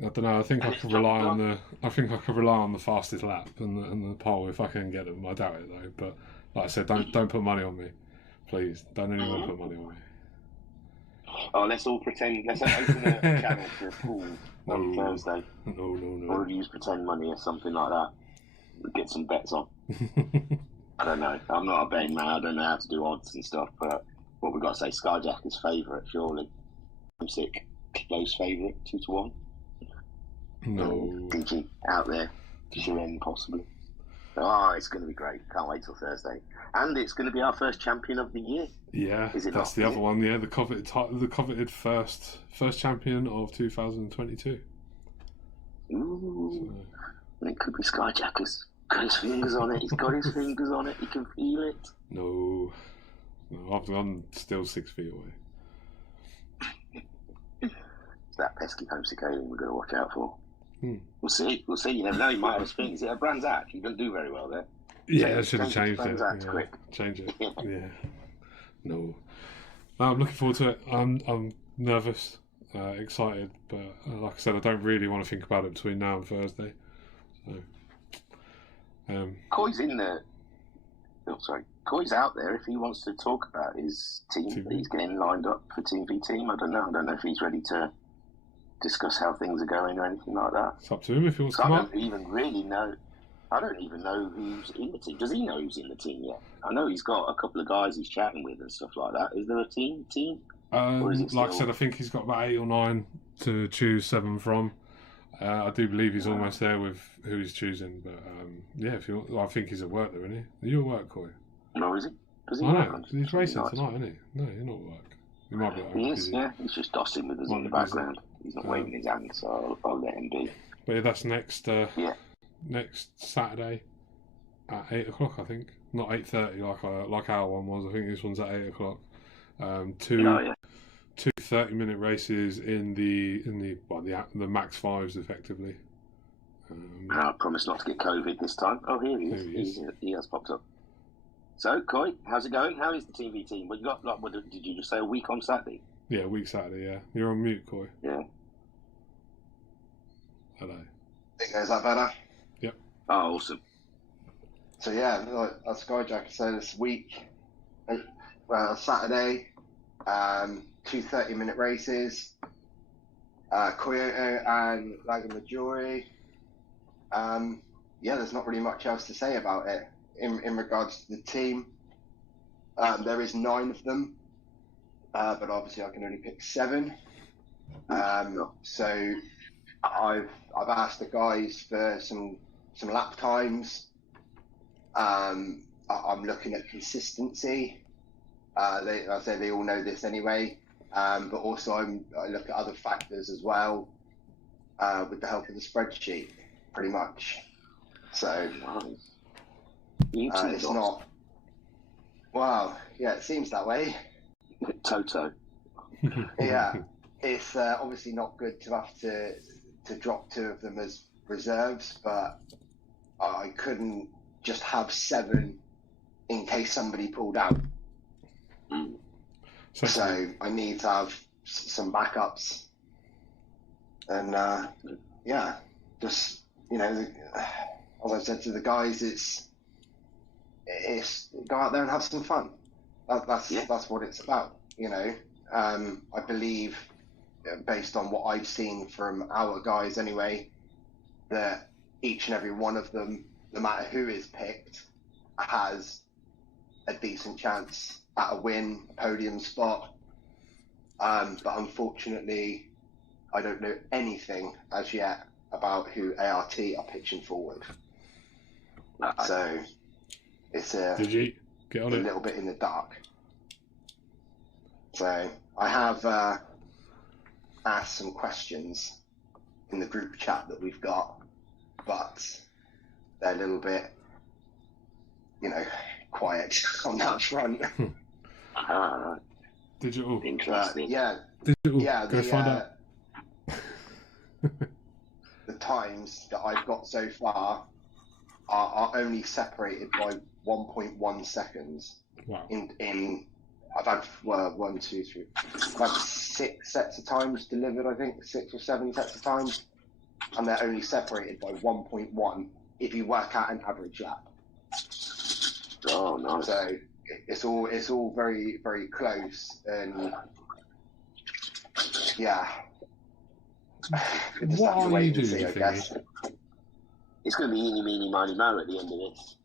I don't know. I think I could rely on the fastest lap and the pole if I can get them. I doubt it though. But like I said, don't put money on me, please. Don't anyone put money on me. Oh, let's all pretend. Let's open a channel for a pool on Thursday. No. Or use pretend money or something like that. Get some bets on. I don't know. I'm not a betting man. I don't know how to do odds and stuff. But what we got to say, Skyjacker's favourite, surely. Homesick, close favourite, 2-1. No. Digi out there, Shiren possibly. Oh, it's going to be great. Can't wait till Thursday. And it's going to be our first champion of the year. Yeah, that's the other one. Yeah, the coveted first champion of 2022. Ooh, and it could be Skyjacker's. Got his fingers on it. He's got his fingers on it. He can feel it. No, I'm still 6 feet away. It's that pesky Homesick Alien we're going to watch out for. We'll see. You never know. He might have a spin. Is it a Brands Act? He doesn't do very well there. Yeah, I should have changed it. Quick. Change it. Yeah. No, I'm looking forward to it. I'm nervous, excited, but like I said, I don't really want to think about it between now and Thursday. So, Coy's in there. Oh, sorry. Coy's out there if he wants to talk about his team that he's getting lined up for Team v Team. I don't know if he's ready to discuss how things are going or anything like that. It's up to him if he wants to come up. I don't even know who's in the team. Does he know who's in the team yet? I know he's got a couple of guys he's chatting with and stuff like that. Is there a team? Like I said, I think he's got about 8 or 9 to choose 7 from. I do believe he's almost there with who he's choosing. But yeah, I think he's at work though, isn't he? Are you at work, Coy? No, is he? Does he? I know. He's racing tonight, isn't he? No, you're not at work. You might be at He is, yeah. He's just dossing with us in the background. He's not waving his hand, so I'll let him be. But yeah, that's next Saturday at 8 o'clock, I think. Not 8:30 like our one was. I think this one's at 8 o'clock. Two 30-minute races in the max 5s, effectively. I promise not to get COVID this time. Oh, here he is. He has popped up. So, Coy, how's it going? How is the Team v Team? What you got? Did you just say a week on Saturday? Yeah, a week Saturday. Yeah, you're on mute, Coy. Yeah. Hello. Is that better? Yep. Oh, awesome. So yeah, like Skyjacker said, this week, Saturday, 2 30-minute races, Kyoto and Lagamajori. Yeah, there's not really much else to say about it in regards to the team. There is 9 of them, but obviously I can only pick 7. So I've asked the guys for some lap times. I'm looking at consistency. I say they all know this anyway, but also I look at other factors as well with the help of the spreadsheet. pretty much. So Nice. it's not. Wow, yeah, it seems that way. Toto. Yeah, it's obviously not good to have to drop 2 of them as reserves, but I couldn't just have 7 in case somebody pulled out. So I need to have some backups, and yeah, just as I said to the guys, it's go out there and have some fun. That's what it's about. I believe, based on what I've seen from our guys anyway, that each and every one of them, no matter who is picked, has a decent chance at a win, a podium spot. But unfortunately, I don't know anything as yet about who ART are pitching forward. So it's Did you get on a it? little bit in the dark. So I have asked some questions in the group chat that we've got, but they're a little bit, quiet on that front. Digital. Interesting. Digital. Yeah, Go find out. The times that I've got so far are only separated by 1.1 seconds. Wow. I've had 1, 2, 3. I've had 6 sets of times delivered. I think 6 or 7 sets of times, and they're only separated by 1.1 if you work out an average lap. Oh, nice. So it's all very, very close, and yeah. What are you doing, I guess. It's going to be eeny, meeny, miny, mo at the end of this.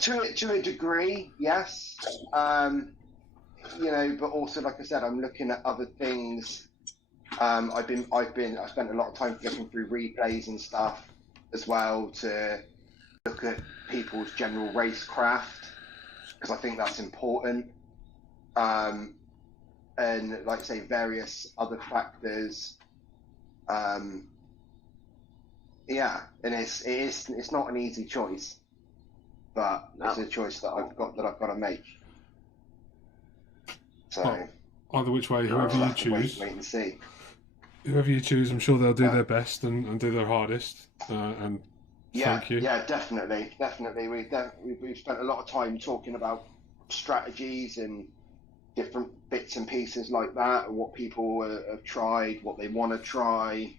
To a degree, yes. But also, like I said, I'm looking at other things. I spent a lot of time looking through replays and stuff as well to look at people's general racecraft, because I think that's important. And like I say, various other factors. Yeah, and it's not an easy choice, but it's a choice that I've got to make. So either which way, whoever you choose, wait and see. Whoever you choose, I'm sure they'll do their best and do their hardest. And thank you. Yeah, definitely. We've spent a lot of time talking about strategies and different bits and pieces like that, and what people have tried, what they want to try.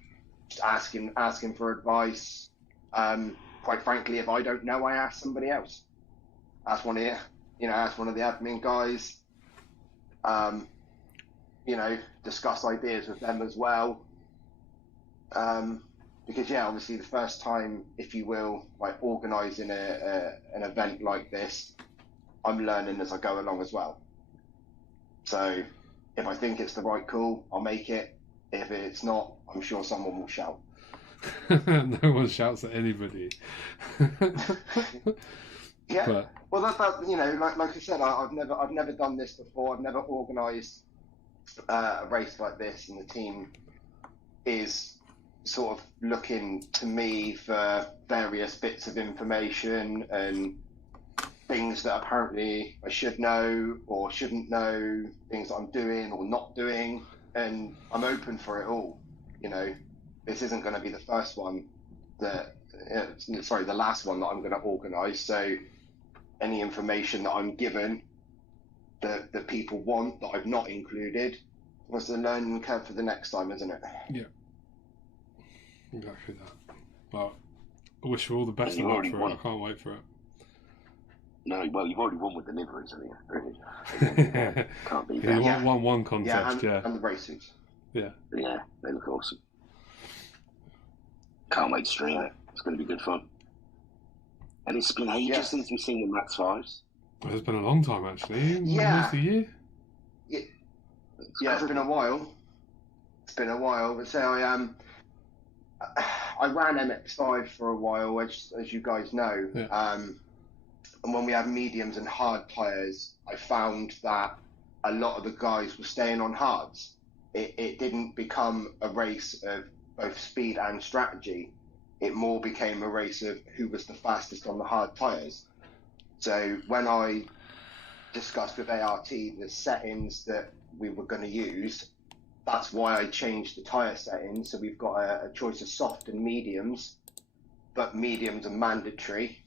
Just asking for advice. Quite frankly, if I don't know, I ask somebody else. Ask one of the admin guys. Discuss ideas with them as well. Because obviously the first time, if you will, like organising an event like this, I'm learning as I go along as well. So if I think it's the right call, I'll make it. If it's not, I'm sure someone will shout. No one shouts at anybody. Yeah. But, well, like I said, I've never done this before. I've never organised a race like this, and the team is sort of looking to me for various bits of information and things that apparently I should know or shouldn't know, things that I'm doing or not doing, and I'm open for it all. This isn't going to be the first one the last one that I'm going to organise. So any information that I'm given that people want that I've not included was the learning curve for the next time, isn't it? Yeah, exactly that. Well, I wish you all the best of You luck already for it. won. I can't wait for it. No, well, you've already won with the liveries, haven't you? Really? Can't beat You that. won one contest, and the race suits. Yeah. Yeah, they look awesome. Can't wait to stream it. It's going to be good fun. And it's been ages since we've seen the Max 5s. Well, it's been a long time, actually. Yeah. Almost a year. Yeah, it's been a while. But say I ran MX5 for a while, as you guys know. Yeah. And when we had mediums and hard tyres, I found that a lot of the guys were staying on hards. It didn't become a race of both speed and strategy. It more became a race of who was the fastest on the hard tyres. So when I discussed with ART the settings that we were going to use, that's why I changed the tyre settings. So we've got a choice of soft and mediums, but mediums are mandatory.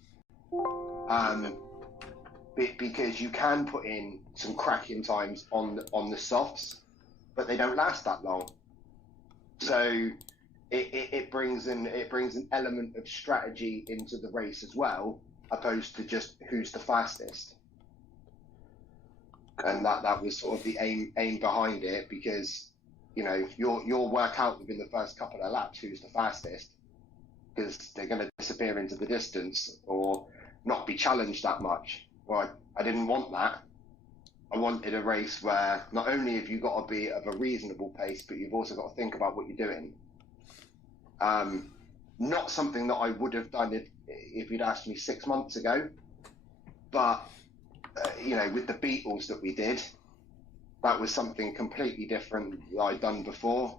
Because you can put in some cracking times on the softs, but they don't last that long. So it brings an element of strategy into the race as well, opposed to just who's the fastest. And that was sort of the aim behind it, because you'll work out within the first couple of laps who's the fastest, because they're going to disappear into the distance or not be challenged that much. Well, I didn't want that. I wanted a race where not only have you got to be of a reasonable pace, but you've also got to think about what you're doing. Not something that I would have done if you'd asked me 6 months ago, but with the Beatles that we did, that was something completely different that I'd done before.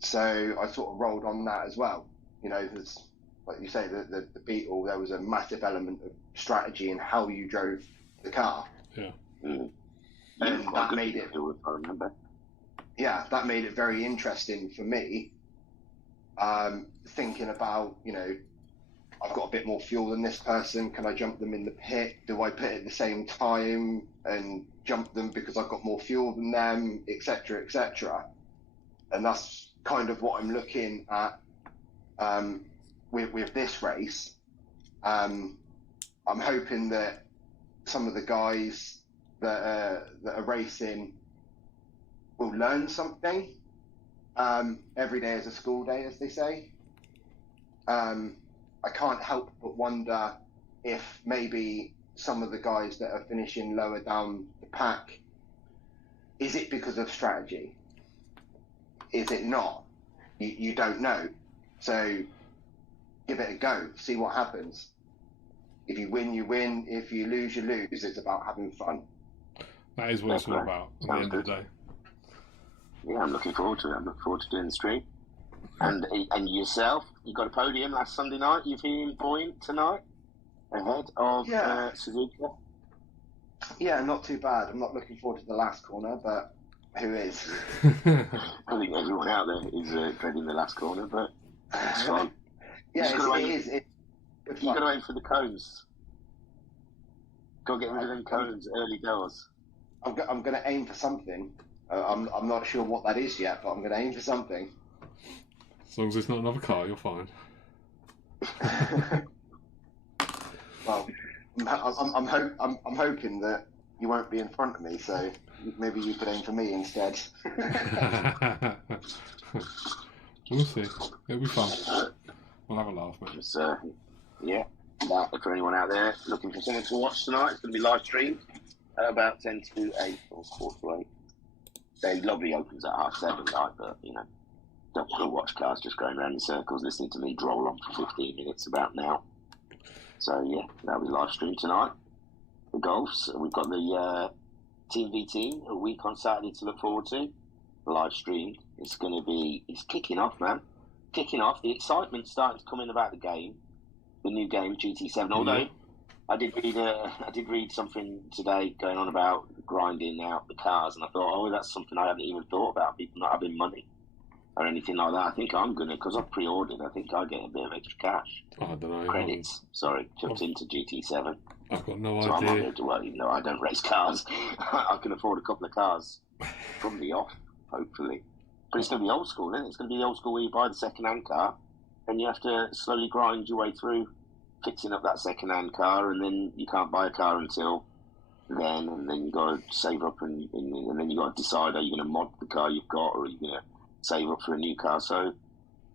So I sort of rolled on that as well. There's, like you say, the Beatle, there was a massive element of strategy in how you drove the car. Yeah. Mm. And that made it, I remember. Yeah, that made it very interesting for me. Thinking about, I've got a bit more fuel than this person. Can I jump them in the pit? Do I pit at the same time and jump them because I've got more fuel than them, etc., etc. And that's kind of what I'm looking at with this race. I'm hoping that some of the guys that are racing will learn something. Every day is a school day, as they say. I can't help but wonder if maybe some of the guys that are finishing lower down the pack, is it because of strategy? Is it not? You don't know. So give it a go, see what happens. If you win, you win. If you lose, you lose. It's about having fun. That is what it's all about at the end of the day. Yeah, I'm looking forward to it. I'm looking forward to doing the stream. And yourself, you got a podium last Sunday night. You're feeling buoyant tonight ahead of Suzuka? Yeah, not too bad. I'm not looking forward to the last corner, but who is? I think everyone out there is dreading the last corner, but it's fun. Yeah, it is. You got to aim for the cones. Got to get rid of them cones early doors. I'm going to aim for something. I'm not sure what that is yet, but I'm going to aim for something. As long as it's not another car, you're fine. Well, I'm hoping that you won't be in front of me, so maybe you could aim for me instead. We'll see. It'll be fun. We'll have a laugh, mate. So, yeah. For anyone out there looking for someone to watch tonight, it's going to be live streamed at about 10 to 8 or 4 to 8. The lobby opens at 7:30, like, but don't want to watch cars just going around in circles, listening to me droll on for 15 minutes about now. So yeah, that'll be live streamed tonight. The golfs, we've got the Team v Team a week on Saturday to look forward to. Live streamed. It's kicking off, man. Kicking off. The excitement's starting to come in about the game, the new game GT7. Although I did read something today going on about grinding out the cars, and I thought, that's something I hadn't even thought about. People not having money or anything like that. I think I'm gonna, because I've pre-ordered. I think I get a bit of extra cash. I don't know. Credits. Chucked into GT7. I've got no so idea. I'm not able to work, even though I don't race cars. I can afford a couple of cars from the off, hopefully. But it's going to be old school, isn't it? It's going to be the old school where you buy the second-hand car, and you have to slowly grind your way through fixing up that second-hand car, and then you can't buy a car until then, and then you've got to save up, and then you've got to decide, are you going to mod the car you've got, or are you going to save up for a new car? So,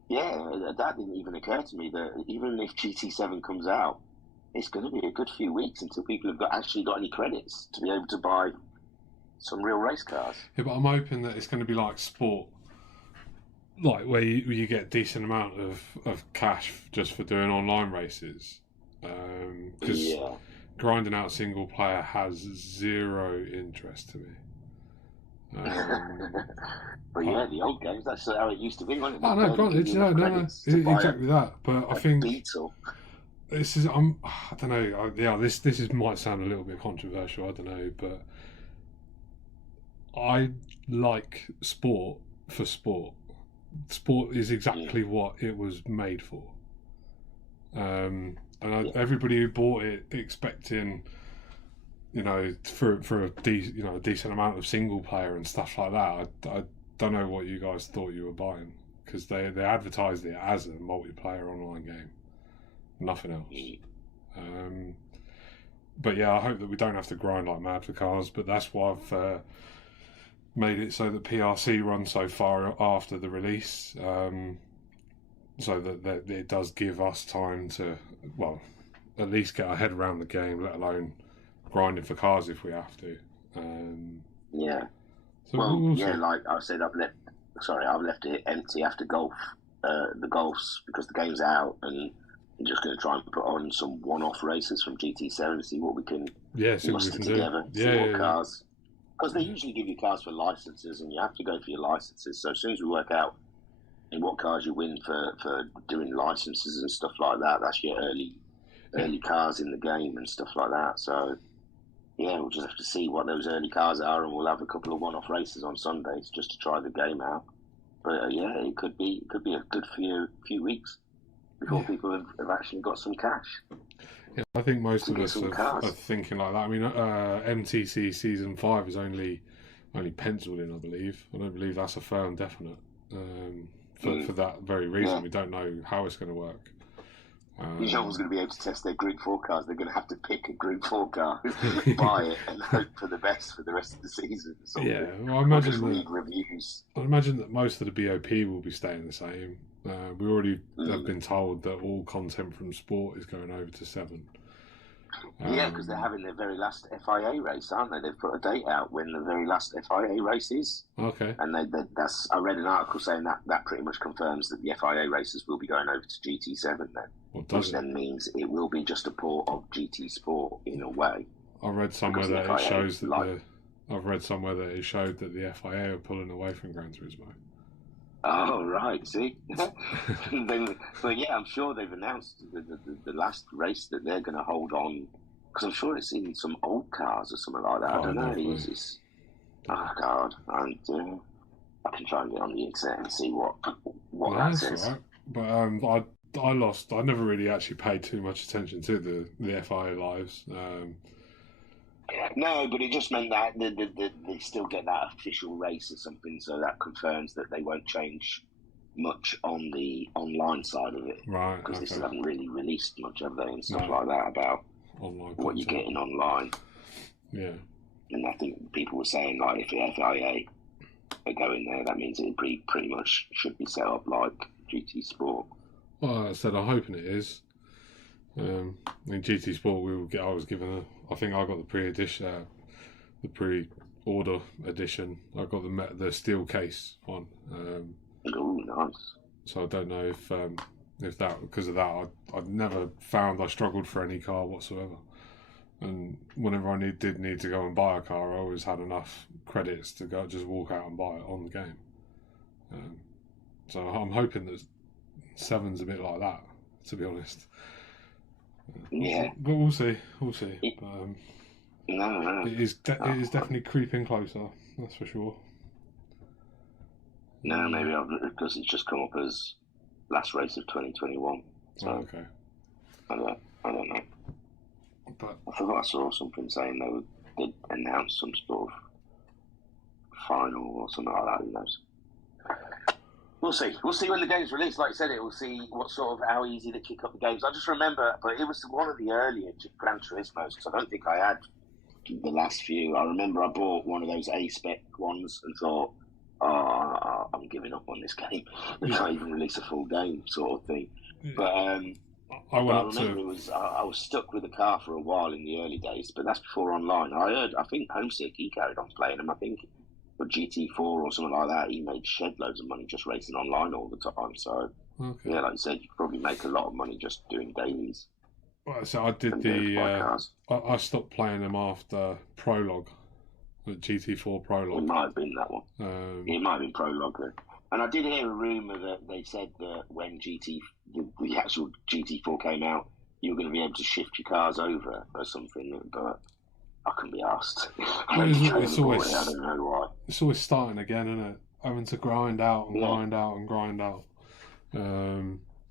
yeah, that didn't even occur to me, that even if GT7 comes out, it's going to be a good few weeks until people have actually got any credits to be able to buy some real race cars. Yeah, but I'm hoping that it's going to be like sport, like where you get a decent amount of cash just for doing online races. Because grinding out single player has zero interest to me. But yeah, the old games, that's how it used to be, wasn't it? Oh, no, granted, no, exactly that. But I think Beetle. this is, I don't know, this might sound a little bit controversial, I don't know, but I like sport for sport. Sport is exactly what it was made for. Everybody who bought it expecting, for a decent amount of single player and stuff like that, I don't know what you guys thought you were buying, because they advertised it as a multiplayer online game, nothing else. But yeah, I hope that we don't have to grind like mad for cars. But that's why I've made it so that PRC runs so far after the release, so that it does give us time to, well, at least get our head around the game, let alone grinding for cars if we have to. Yeah. So well, yeah, like I said, I've left it empty after the golfs, because the game's out, and I'm just going to try and put on some one-off races from GT7 to see what we can muster together. See what cars. Because they usually give you cars for licenses, and you have to go for your licenses. So as soon as we work out in what cars you win for doing licenses and stuff like that, that's your early cars in the game and stuff like that. So yeah, we'll just have to see what those early cars are, and we'll have a couple of one-off races on Sundays just to try the game out. But yeah, it could be a good few weeks before people have actually got some cash. Yeah, I think most of us are thinking like that. I mean, MTC Season 5 is only penciled in, I believe. I don't believe that's a firm definite. For that very reason, we don't know how it's going to work. No one's going to be able to test their Group 4 cars. They're going to have to pick a Group 4 car, buy it, and hope for the best for the rest of the season. Yeah, well, I imagine read reviews. I imagine that most of the BOP will be staying the same. We already have been told that all content from sport is going over to 7. Yeah, because they're having their very last FIA race, aren't they? They've put a date out when the very last FIA race is. Okay. And I read an article saying that pretty much confirms that the FIA races will be going over to GT7 then. Which then means it will be just a port of GT Sport in a way. I read somewhere that it shows that I've read somewhere that it showed that the FIA are pulling away from Gran Turismo. Oh, right, see? But yeah, I'm sure they've announced the last race that they're going to hold on, because I'm sure it's in some old cars or something like that. I don't know. Oh, God. I can try and get on the internet and see what that says. Right. But I lost. I never really actually paid too much attention to the FIA lives. No, but it just meant that they still get that official race or something, so that confirms that they won't change much on the online side of it. Right. Because they still haven't really released much, have they, and stuff like that about online what you're getting online. Yeah. And I think people were saying, like, if the FIA are going there, that means it pretty much should be set up like GT Sport. Well, like I said, I'm hoping it is. In GT Sport, I was given I think I got the pre-order edition. I got the steel case one. Oh, nice. So I don't know if that, because of that, I've never found I struggled for any car whatsoever. And whenever I did need to go and buy a car, I always had enough credits to go just walk out and buy it on the game. So I'm hoping that 7's a bit like that, to be honest. Yeah, but we'll see. No. It is definitely creeping closer. That's for sure. No, maybe because it's just come up as last race of 2021. So okay. I don't know. But I thought I saw something saying they'd announce some sort of final or something like that. Who knows? We'll see. We'll see when the game's released. Like I said, we'll see how easy they kick up the games. I just remember, but it was one of the earlier Gran Turismos, because I don't think I had the last few. I remember I bought one of those A-spec ones and thought, I'm giving up on this game. They can't even release a full game, sort of thing. Yeah. But I remember I was stuck with the car for a while in the early days, but that's before online. I think Homesick, he carried on playing them. I think for GT4 or something like that, he made shed loads of money just racing online all the time. So, yeah, like you said, you could probably make a lot of money just doing dailies. Well, so I did I stopped playing them after Prologue. The GT4 Prologue. It might have been that one. It might have been Prologue then. And I did hear a rumour that they said that when the actual GT4 came out, you were going to be able to shift your cars over or something, but I couldn't be asked. It's always, I don't know why. It's always starting again, isn't it? Having to grind out and grind out and grind out.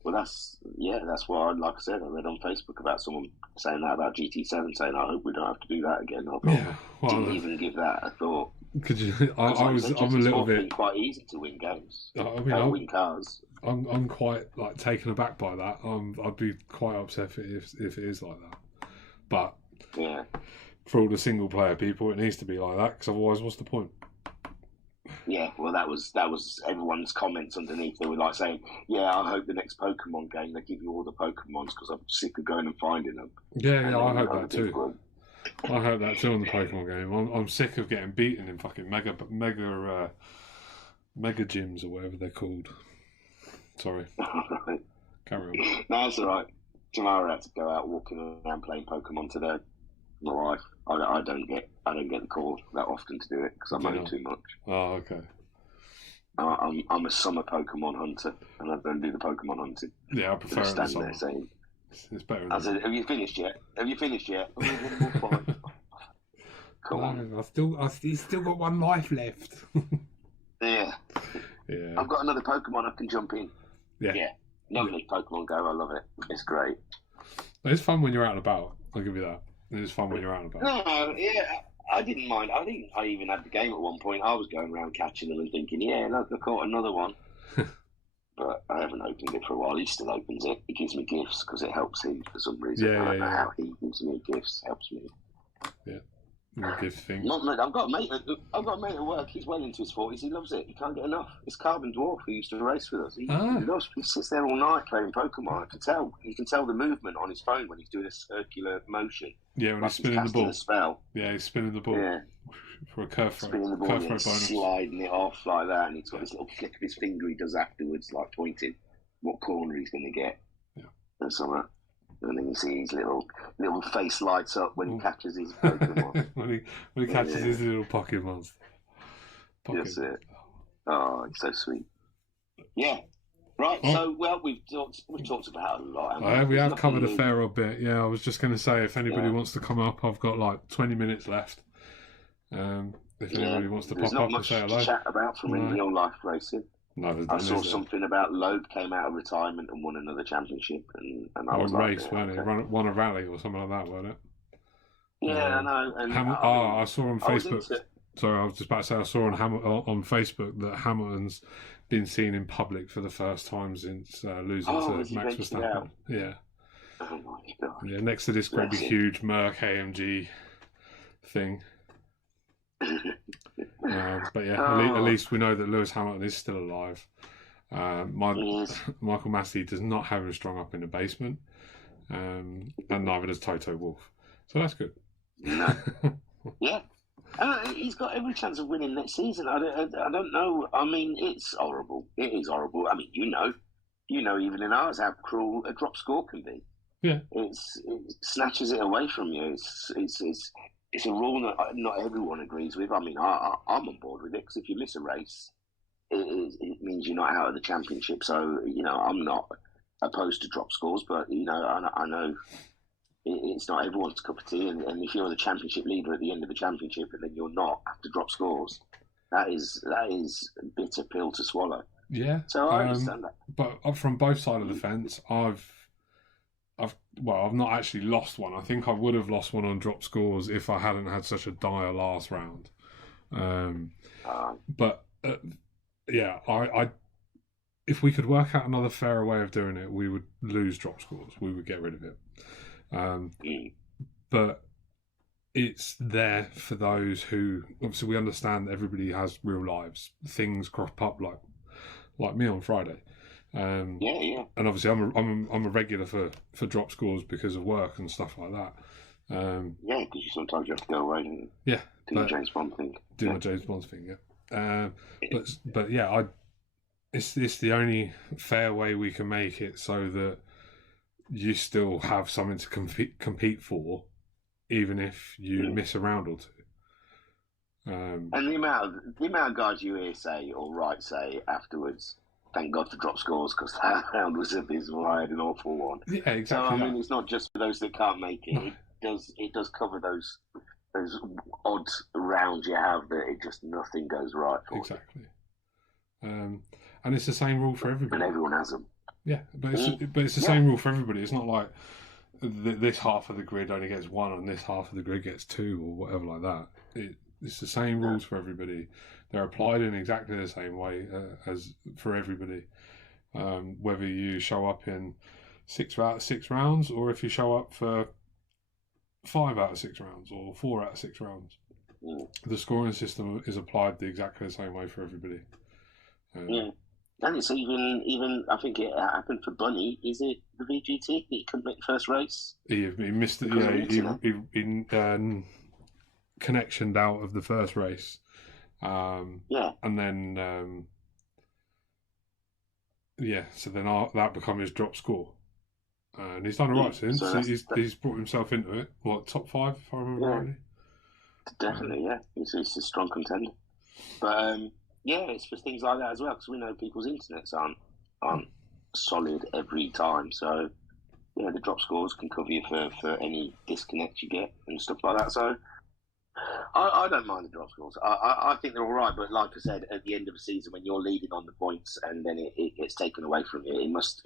Well, that's why, like I said, I read on Facebook about someone saying that about GT7, saying, I hope we don't have to do that again. I didn't even give that a thought. Could you? I'm a little bit quite easy to win games. Win cars. I'm quite like taken aback by that. I'd be quite upset if it is like that. But yeah, for all the single player people, it needs to be like that, because otherwise, what's the point? Yeah, well, that was everyone's comments underneath. They were like saying, "Yeah, I hope the next Pokemon game they give you all the Pokemons because I'm sick of going and finding them." Yeah, I hope that too. I hope that too on the Pokemon game. I'm sick of getting beaten in fucking mega gyms or whatever they're called. Sorry. Carry on. No, that's all right. Tomorrow I had to go out walking around playing Pokemon today. My wife. I don't get the call that often to do it because I moan too much. Oh, okay. I'm a summer Pokemon hunter, and I don't do the Pokemon hunting. Yeah, I prefer it in the summer. There saying, it's better. I said, "Have you finished yet? Have you finished yet?" Come on. I've still got one life left. Yeah. I've got another Pokemon I can jump in. Yeah. Lovely Pokemon Go. I love it. It's great. It's fun when you're out and about. I'll give you that. It's fun when you're out and about. No, yeah, I didn't mind. I think I even had the game at one point. I was going around catching them and thinking, yeah, look, I caught another one. But I haven't opened it for a while. He still opens it. He gives me gifts because it helps him for some reason. I don't know how he gives me gifts. Helps me. Yeah. Gift things. I've got a mate at work. He's well into his 40s. He loves it. He can't get enough. It's Carbon Dwarf who used to race with us. He sits there all night playing Pokemon. I can tell. You can tell the movement on his phone when he's doing a circular motion. Yeah, when he's spinning the ball. A spell. Yeah, he's spinning the ball. Yeah. For a curve throw. Spinning the ball and sliding it off like that. And he's got this little flick of his finger he does afterwards, like pointing what corner he's going to get. Yeah. And something. And then you see his little face lights up when he catches his Pokemon. when he catches his little pocket monster. That's it. Oh, it's so sweet. Yeah. Right. So, well, we've talked about it a lot. We have covered a fair old bit. Yeah, I was just going to say, if anybody wants to come up, I've got like 20 minutes left. If anybody wants to pop up and say hello. There's not much to chat about from in real life racing. No, I saw something about Loeb came out of retirement and won another championship, and I was like, race, weren't it? Won a rally or something like that, wasn't it? Yeah, I know. And I saw on Facebook. Sorry, I was just about to say I saw on Facebook that Hamilton's been seen in public for the first time since losing to Max Verstappen. Yeah. Oh my God. Yeah, next to this great big huge Merc AMG thing. But yeah, at least we know that Lewis Hamilton is still alive. Michael Massey does not have him strung up in the basement, and neither does Toto Wolff. So that's good. No. Yeah, he's got every chance of winning next season. I don't know. I mean, it's horrible. It is horrible. I mean, you know, even in ours, how cruel a drop score can be. Yeah, it snatches it away from you. It's a rule that not everyone agrees with. I mean, I'm on board with it because if you miss a race, it means you're not out of the championship. So, I'm not opposed to drop scores, but, I know it's not everyone's cup of tea. And if you're the championship leader at the end of the championship and then you're not after drop scores, that is a bitter pill to swallow. Yeah. So I understand that. But from both sides of the fence, I've not actually lost one. I think I would have lost one on drop scores if I hadn't had such a dire last round. But I if we could work out another fairer way of doing it, we would lose drop scores. We would get rid of it. But it's there for those who obviously we understand that everybody has real lives. Things crop up like me on Friday. And obviously I'm a regular for drop scores because of work and stuff like that. Because sometimes you have to go away and do my James Bond thing. My James Bond thing, but it's the only fair way we can make it so that you still have something to compete for, even if you miss a round or two. And the amount of guys you hear say or write say afterwards, thank God for drop scores because that round was abysmal. I had an awful one. Yeah, exactly. So I mean, it's not just for those that can't make it. It does cover those odd rounds you have that it just nothing goes right for. Exactly. And it's the same rule for everybody. And everyone has them. Yeah, but it's the same rule for everybody. It's not like this half of the grid only gets 1 and this half of the grid gets 2 or whatever like that. It's the same rules for everybody. They're applied in exactly the same way as for everybody. Whether you show up in 6 out of 6 rounds or if you show up for 5 out of 6 rounds or 4 out of 6 rounds. The scoring system is applied exactly the same way for everybody. And it's even I think it happened for Bunny. Is it the VGT? He couldn't make the first race. He missed it. Yeah, he connectioned out of the first race. And then so then that became his drop score, and he's done all right since. So he's brought himself into it. What, top 5 if I remember rightly? Definitely, yeah. He's a strong contender, but it's for things like that as well because we know people's internets aren't solid every time. So the drop scores can cover you for any disconnect you get and stuff like that. So I don't mind the drop scores. I think they're all right, but like I said, at the end of the season when you're leading on the points and then it gets taken away from you, it must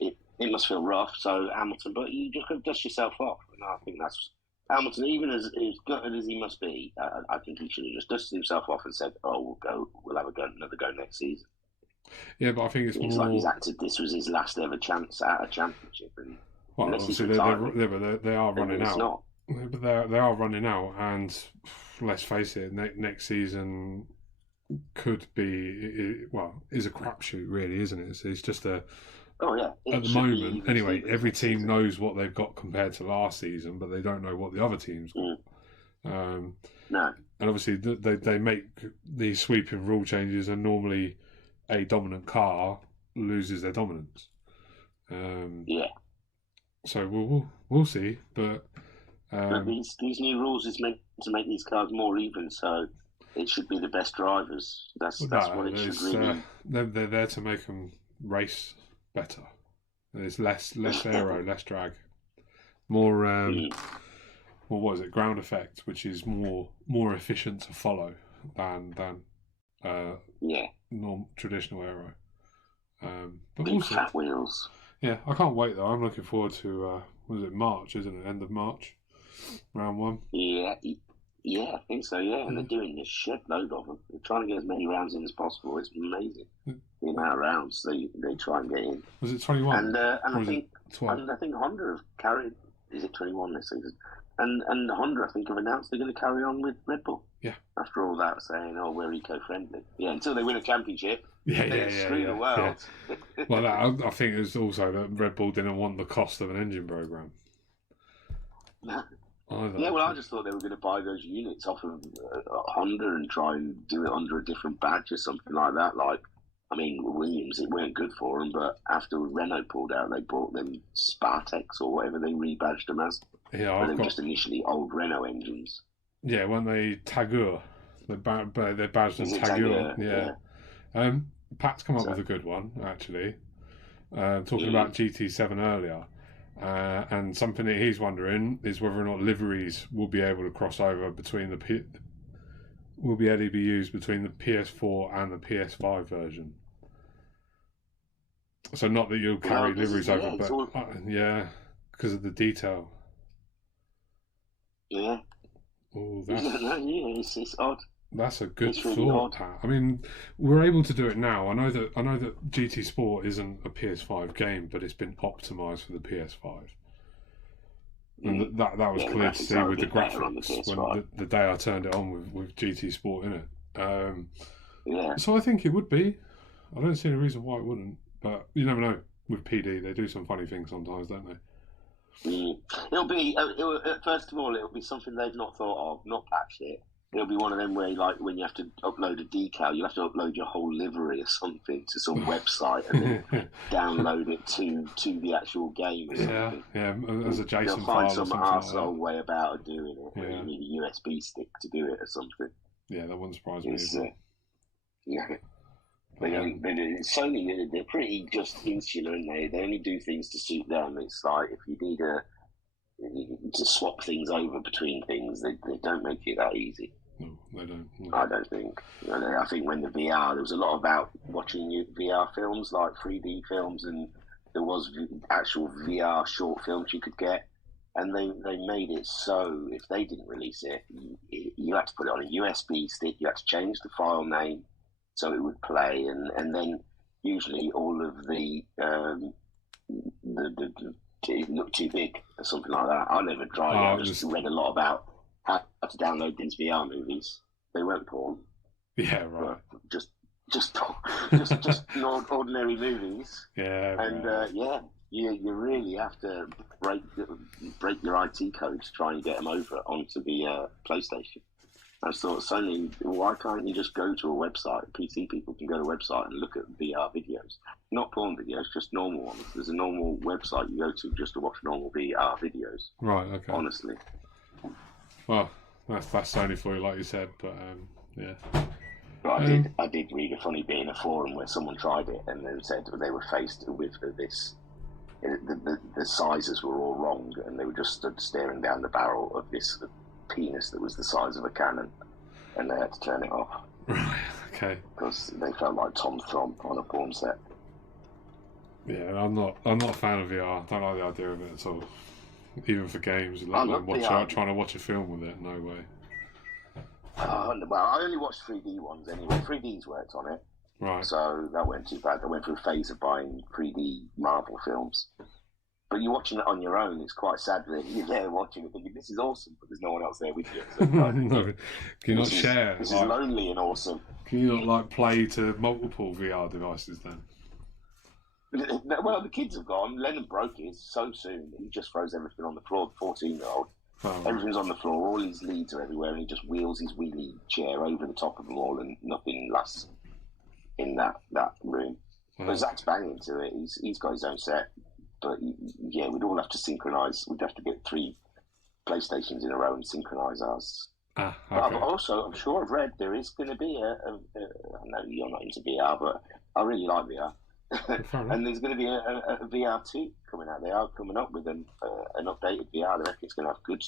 feel rough. So Hamilton, but you just got to dust yourself off, and I think that's Hamilton. Even as gutted as he must be, I think he should have just dusted himself off and said, "Oh, we'll have another go next season." Yeah, but I think it's more like he's acted. This was his last ever chance at a championship, and obviously they are running out. Not. But they are running out, and let's face it, next season could be is a crapshoot, really, isn't it? It's just a. Oh yeah. At the moment, anyway, every team knows what they've got compared to last season, but they don't know what the other team's got. No. And obviously, they make these sweeping rule changes, and normally a dominant car loses their dominance. So we'll see, but these new rules is meant to make these cars more even, so it should be the best drivers. That's what it should really. They're there to make them race better. There's less aero, less drag, more what was it? Ground effect, which is more efficient to follow than traditional aero. But big fat wheels. Yeah, I can't wait though. I'm looking forward to was it March, isn't it? End of March, round 1. Yeah, I think so. Yeah, and they're doing a shed load of them. They're trying to get as many rounds in as possible. It's amazing the amount of rounds they try and get in. Was it 21? And I think Honda have carried. Is it 21 this season? And Honda, I think, have announced they're going to carry on with Red Bull. Yeah. After all that, saying, "Oh, we're eco-friendly." Yeah, until they win a championship. Screw the world. Yeah. Well, I think it was also that Red Bull didn't want the cost of an engine program. Yeah, well, I just thought they were going to buy those units off of Honda and try and do it under a different badge or something like that. Like, I mean, Williams, it weren't good for them, but after Renault pulled out, they bought them Spartex or whatever they rebadged them as. Yeah, they were just initially old Renault engines. Yeah, weren't they Tagur? They badged them Tagur. Yeah. Pat's come up with a good one, actually. Talking about GT7 earlier. And something that he's wondering is whether or not liveries will be able to cross over between will be able to be used between the PS4 and the PS5 version. So not that you'll carry liveries over, but because of the detail. Yeah. Oh, it's odd. That's a good thought, Pat. I mean, we're able to do it now. I know that GT Sport isn't a PS5 game, but it's been optimised for the PS5. And that was clear to see with the graphics when the day I turned it on with GT Sport in it. So I think it would be. I don't see any reason why it wouldn't. But you never know. With PD, they do some funny things sometimes, don't they? It'll be first of all, it'll be something they've not thought of, not patched it. It'll be one of them where, like, when you have to upload a decal, you'll have to upload your whole livery or something to some website and then download it to the actual game or something. Yeah, as a JSON They'll file. Find some arsehole way about doing it. Where you need a USB stick to do it or something. Yeah, that wouldn't surprise me. It's, yeah. Sony, they're pretty just insular, and they only do things to suit them. It's like if you need to swap things over between things, they don't make it that easy. No, they don't. No. I don't think. I think when the VR, there was a lot about watching VR films, like 3D films, and there was actual VR short films you could get. And they made it so if they didn't release it, you had to put it on a USB stick, you had to change the file name so it would play, and then usually all of the it looked too big or something like that. I never tried it. I just read a lot about how to download these VR movies. They weren't porn. Yeah, right. Just ordinary movies. Yeah, and right. You really have to break your IT code to try and get them over onto the PlayStation. I thought, Sony, why can't you just go to a website? PC people can go to a website and look at VR videos. Not porn videos, just normal ones. There's a normal website you go to just to watch normal VR videos. Right, okay. Honestly. Well, that's Sony for you, like you said, but yeah. But I did read a funny bit in a forum where someone tried it and then said they were faced with this. The sizes were all wrong, and they were just stood staring down the barrel of this penis that was the size of a cannon, and they had to turn it off. Right, okay. Because they felt like Tom Thumb on a porn set. Yeah, I'm not a fan of VR. I don't like the idea of it at all. Even for games, trying to watch a film with it, no way. Well, I only watched 3D ones anyway. 3D's worked on it. Right. So that wasn't too bad. I went through a phase of buying 3D Marvel films. But you're watching it on your own. It's quite sad that you're there watching it thinking, this is awesome, but there's no one else there with you. So, no. Can you not share? This is lonely and awesome. Can you not play to multiple VR devices then? Well, the kids have gone. Lennon broke his so soon. He just throws everything on the floor, the 14-year-old. Oh. Everything's on the floor. All his leads are everywhere, and he just wheels his wheelie chair over the top of them all, and nothing lasts in that room. Oh. But Zach's banging to it. He's got his own set. But yeah, we'd all have to synchronise. We'd have to get 3 PlayStations in a row and synchronise ours. Okay. But also, I'm sure I've read there is going to be I know you're not into VR, but I really like VR. And there's going to be a VR 2 coming out. They are coming up with an updated VR. They reckon it's going to have good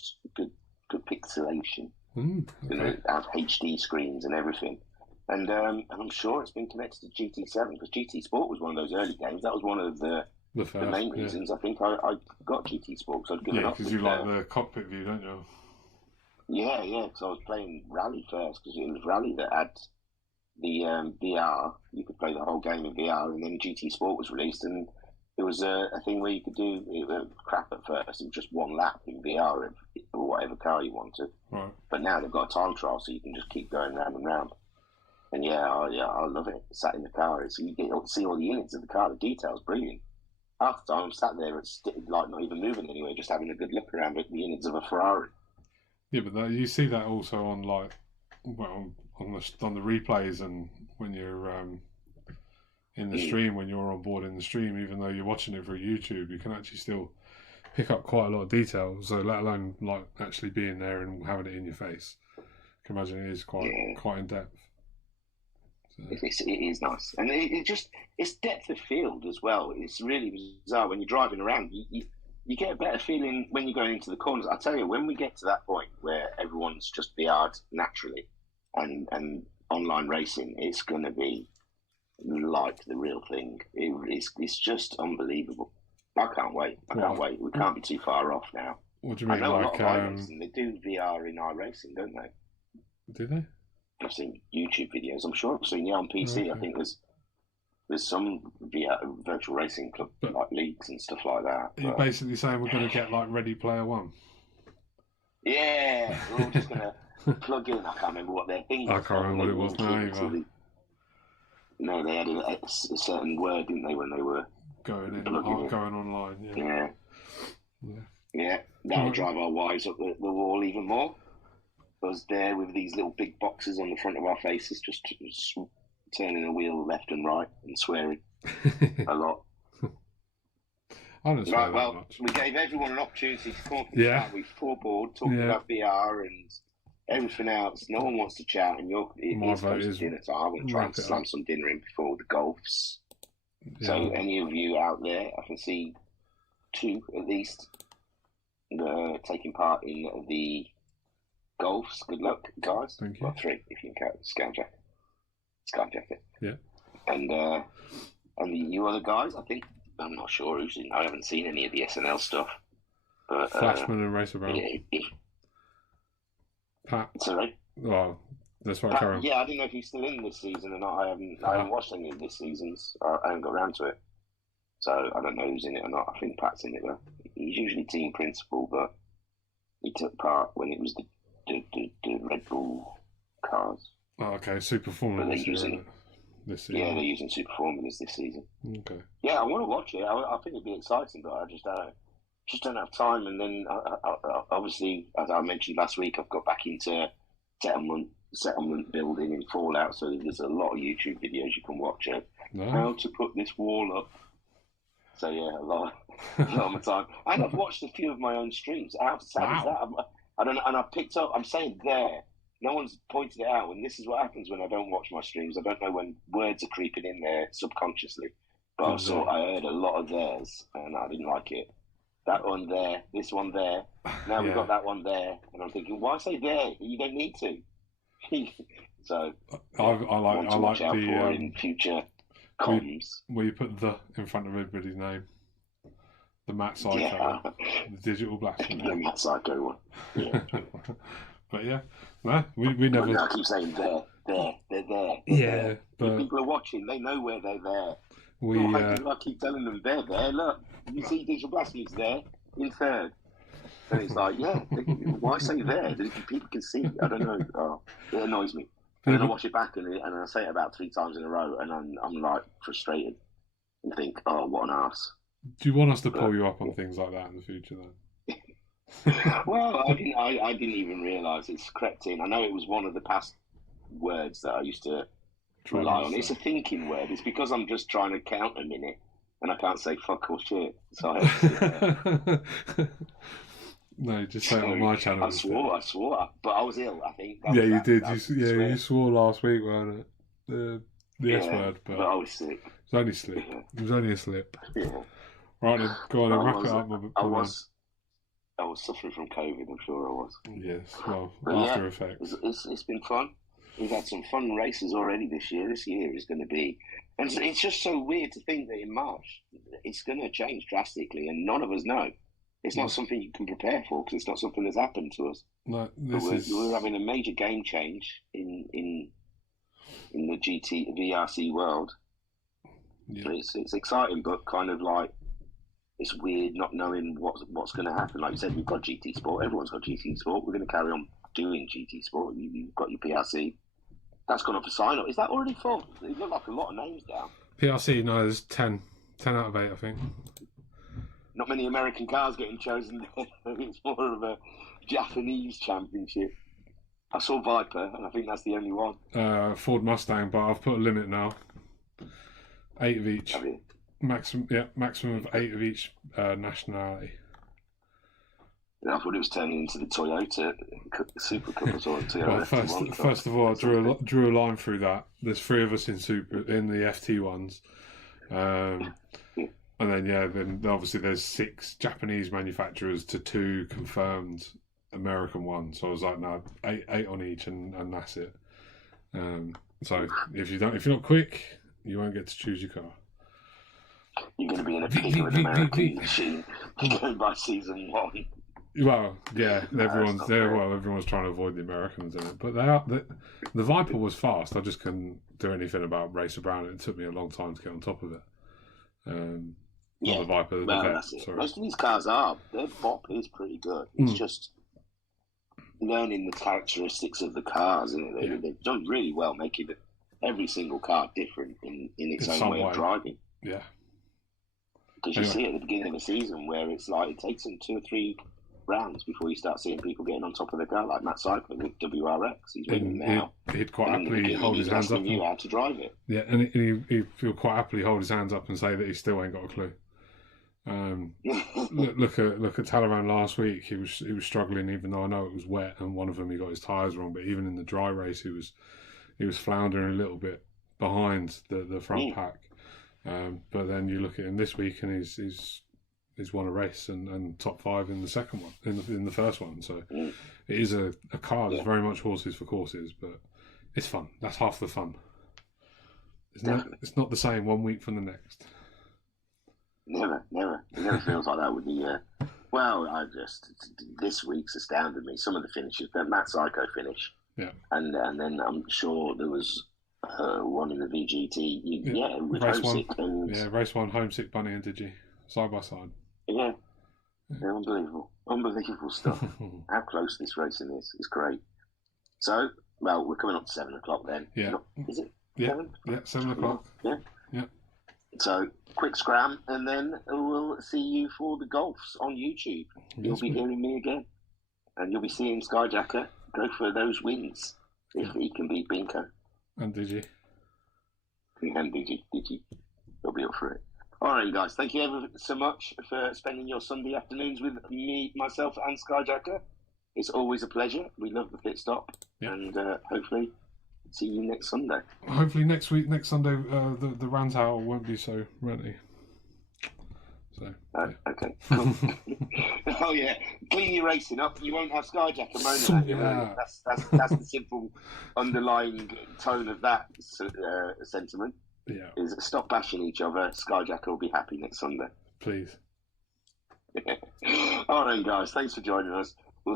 pixelation. Okay. It's going to have HD screens and everything. And I'm sure it's been connected to GT7 because GT Sport was one of those early games. That was one of the main reasons I think I got GT Sport. Cause I'd given up because you like the cockpit view, don't you? Yeah, because I was playing Rally first because it was Rally that had the VR. You could play the whole game in VR, and then GT Sport was released, and it was a thing where you could do crap at first. It was just one lap in VR of whatever car you wanted. Right. But now they've got a time trial, so you can just keep going round and round. And I love it. Sat in the car, so you get to see all the units of the car. The details brilliant. Half the time I'm sat there, it's like not even moving anywhere, just having a good look around at the units of a Ferrari. Yeah, but you see that also on on the replays and when you're in the stream, when you're on board in the stream, even though you're watching it through YouTube, you can actually still pick up quite a lot of detail. So let alone actually being there and having it in your face. I can imagine it is quite in depth. So. It is nice, and it's depth of field as well. It's really bizarre when you're driving around. You get a better feeling when you're going into the corners. I tell you, when we get to that point where everyone's just VR'd naturally and online racing, it's going to be like the real thing. It's just unbelievable. I can't wait. We can't be too far off now. What do you mean? I know a lot of iRacing, they do VR in iRacing, don't they? Do they? I've seen YouTube videos. I'm sure I've seen on PC. Okay. I think there's some VR virtual racing club like leagues and stuff like that. You're basically saying we're going to get like Ready Player One. Yeah, we're all just going to plug in. I can't remember what their thing was. I can't remember what it was now either. No, they had a certain word, didn't they, when they were going online. Yeah. That'll drive our wives up the wall even more. Us there with these little big boxes on the front of our faces, just turning the wheel left and right and swearing a lot. I don't swear much. We gave everyone an opportunity to come up and chat with Four Board talking about VR and Everything else, no one wants to chat, and it's vote close to is dinner time. I'm going to try and wrap it slam up. some dinner in before the golfs. Yeah. So any of you out there, I can see 2 at least taking part in the golfs. Good luck, guys. Thank you. Well, 3 if you can count Skyjacker. Yeah. And you other guys, I think, I'm not sure who's in. I haven't seen any of the SNL stuff. But, Flashman and Racer Brown. Pat. Sorry. Well, that's what Pat, yeah, I didn't know if he's still in this season or not. I haven't watched any of this season's. I haven't got around to it, so I don't know who's in it or not. I think Pat's in it though. He's usually team principal, but he took part when it was the Red Bull cars. Oh, okay, Super Formula this season. Yeah, they're using Super Formulas this season. Okay. Yeah, I want to watch it. I think it'd be exciting, but I just don't have time. And then, obviously, as I mentioned last week, I've got back into settlement building in Fallout. So there's a lot of YouTube videos you can watch of how to put this wall up. So yeah, a lot of my time. And I've watched a few of my own streams. How sad is that? I don't know. And I've picked up. I'm saying there. No one's pointed it out, and this is what happens when I don't watch my streams. I don't know when words are creeping in there subconsciously. But I heard a lot of theirs, and I didn't like it. That one there, this one there. Now we've got that one there, and I'm thinking, why say there? You don't need to. So I like watch out the for in future comms. Where you put the in front of everybody's name. The Matt Psycho, the digital blasphemy. The Matt Psycho one. Yeah. But yeah, no, we never. I keep saying they're there. Yeah, but people are watching. They know where they're there. I keep telling them they're there. Look, you see digital blasphemy's there in 3rd. And it's like, yeah, why say there? People can see. I don't know. Oh, it annoys me. And then I watch it back and I say it about 3 times in a row, and I'm like frustrated and think, oh, what an arse. Do you want us to pull you up on things like that in the future, then? Well, I didn't even realise it's crept in. I know it was one of the past words that I used to rely on. It's a thinking word. It's because I'm just trying to count a minute and I can't say fuck or shit. So I have to No, just say it on my channel. I swore, but I was ill, I think. You did. You swore last week, weren't it? The S word, but I was sick. It was only slip. It was only a slip. Yeah. Right then, go on and wrap it up. I was suffering from COVID, I'm sure I was. Yes, well, after effects. It's been fun. We've had some fun races already this year. This year is going to be... And it's just so weird to think that in March, it's going to change drastically, and none of us know. It's not something you can prepare for, because it's not something that's happened to us. No, we're having a major game change in the VRC world. Yeah. It's exciting, but kind of like... It's weird not knowing what's going to happen. Like you said, we've got GT Sport. Everyone's got GT Sport. We're going to carry on doing GT Sport. You've got your PRC. That's gone up for sign-up. Is that already full? It looked like a lot of names down. PRC, no, there's 10. 10 out of 8, I think. Not many American cars getting chosen. It's more of a Japanese championship. I saw Viper, and I think that's the only one. Ford Mustang, but I've put a limit now. 8 of each. Have you? Maximum of 8 of each nationality. Yeah, I thought it was turning into the Toyota Super Cup or something. Well, first of all, I drew a line through that. There's 3 of us in the FT ones, and then obviously there's 6 Japanese manufacturers to 2 confirmed American ones. So I was like, no, 8 on each, and that's it. So if you're not quick, you won't get to choose your car. You're going to be in a pig of an American machine going by season 1. Well, yeah, everyone's trying to avoid the Americans in it, but the Viper was fast. I just couldn't do anything about Racer Brown. It took me a long time to get on top of it. The Viper. That's it. Most of these cars their bop is pretty good. It's just learning the characteristics of the cars, and they've done really well making every single car different in its own way of driving. Yeah. Because you see at the beginning of the season where it's like it takes them 2 or 3 rounds before you start seeing people getting on top of the car, like Matt Cycler with WRX. He's winning now. He'd quite happily hold his hands up. You how to drive it. Yeah, and he'd quite happily hold his hands up and say that he still ain't got a clue. Look at Talleyrand last week. He was struggling, even though I know it was wet, and one of them he got his tyres wrong. But even in the dry race, he was floundering a little bit behind the front pack. But then you look at him this week, and he's won a race and top 5 in the second one, in the first one. So it is a car that's very much horses for courses, but it's fun. That's half the fun. It's not the same one week from the next. Never. It never feels like that with the. This week's astounded me. Some of the finishes, that Matt Psycho finish. Yeah. And then I'm sure there was one in the VGT. With race Homesick one. Race 1, Homesick, Bunny and Digi, side by side. Yeah. Unbelievable stuff. How close this racing is. It's great. So, we're coming up to 7 o'clock then. Yeah. Is it? Yeah. 7? Yeah, 7 o'clock. Yeah. So, quick scram, and then we'll see you for the golfs on YouTube. You'll be hearing me again. And you'll be seeing Skyjacker go for those wins if he can beat Binko. And Digi. And Digi. He'll be up for it. All right, guys. Thank you ever so much for spending your Sunday afternoons with me, myself, and Skyjacker. It's always a pleasure. We love the pit stop. Yep. And hopefully see you next Sunday. Hopefully next Sunday, the rant hour won't be so ranty. So okay. Cool. Oh yeah, clean your racing up. You won't have Skyjacker moaning at you. Yeah. That's the simple underlying tone of that sentiment. Yeah. Is stop bashing each other. Skyjacker will be happy next Sunday. Please. All right, guys. Thanks for joining us.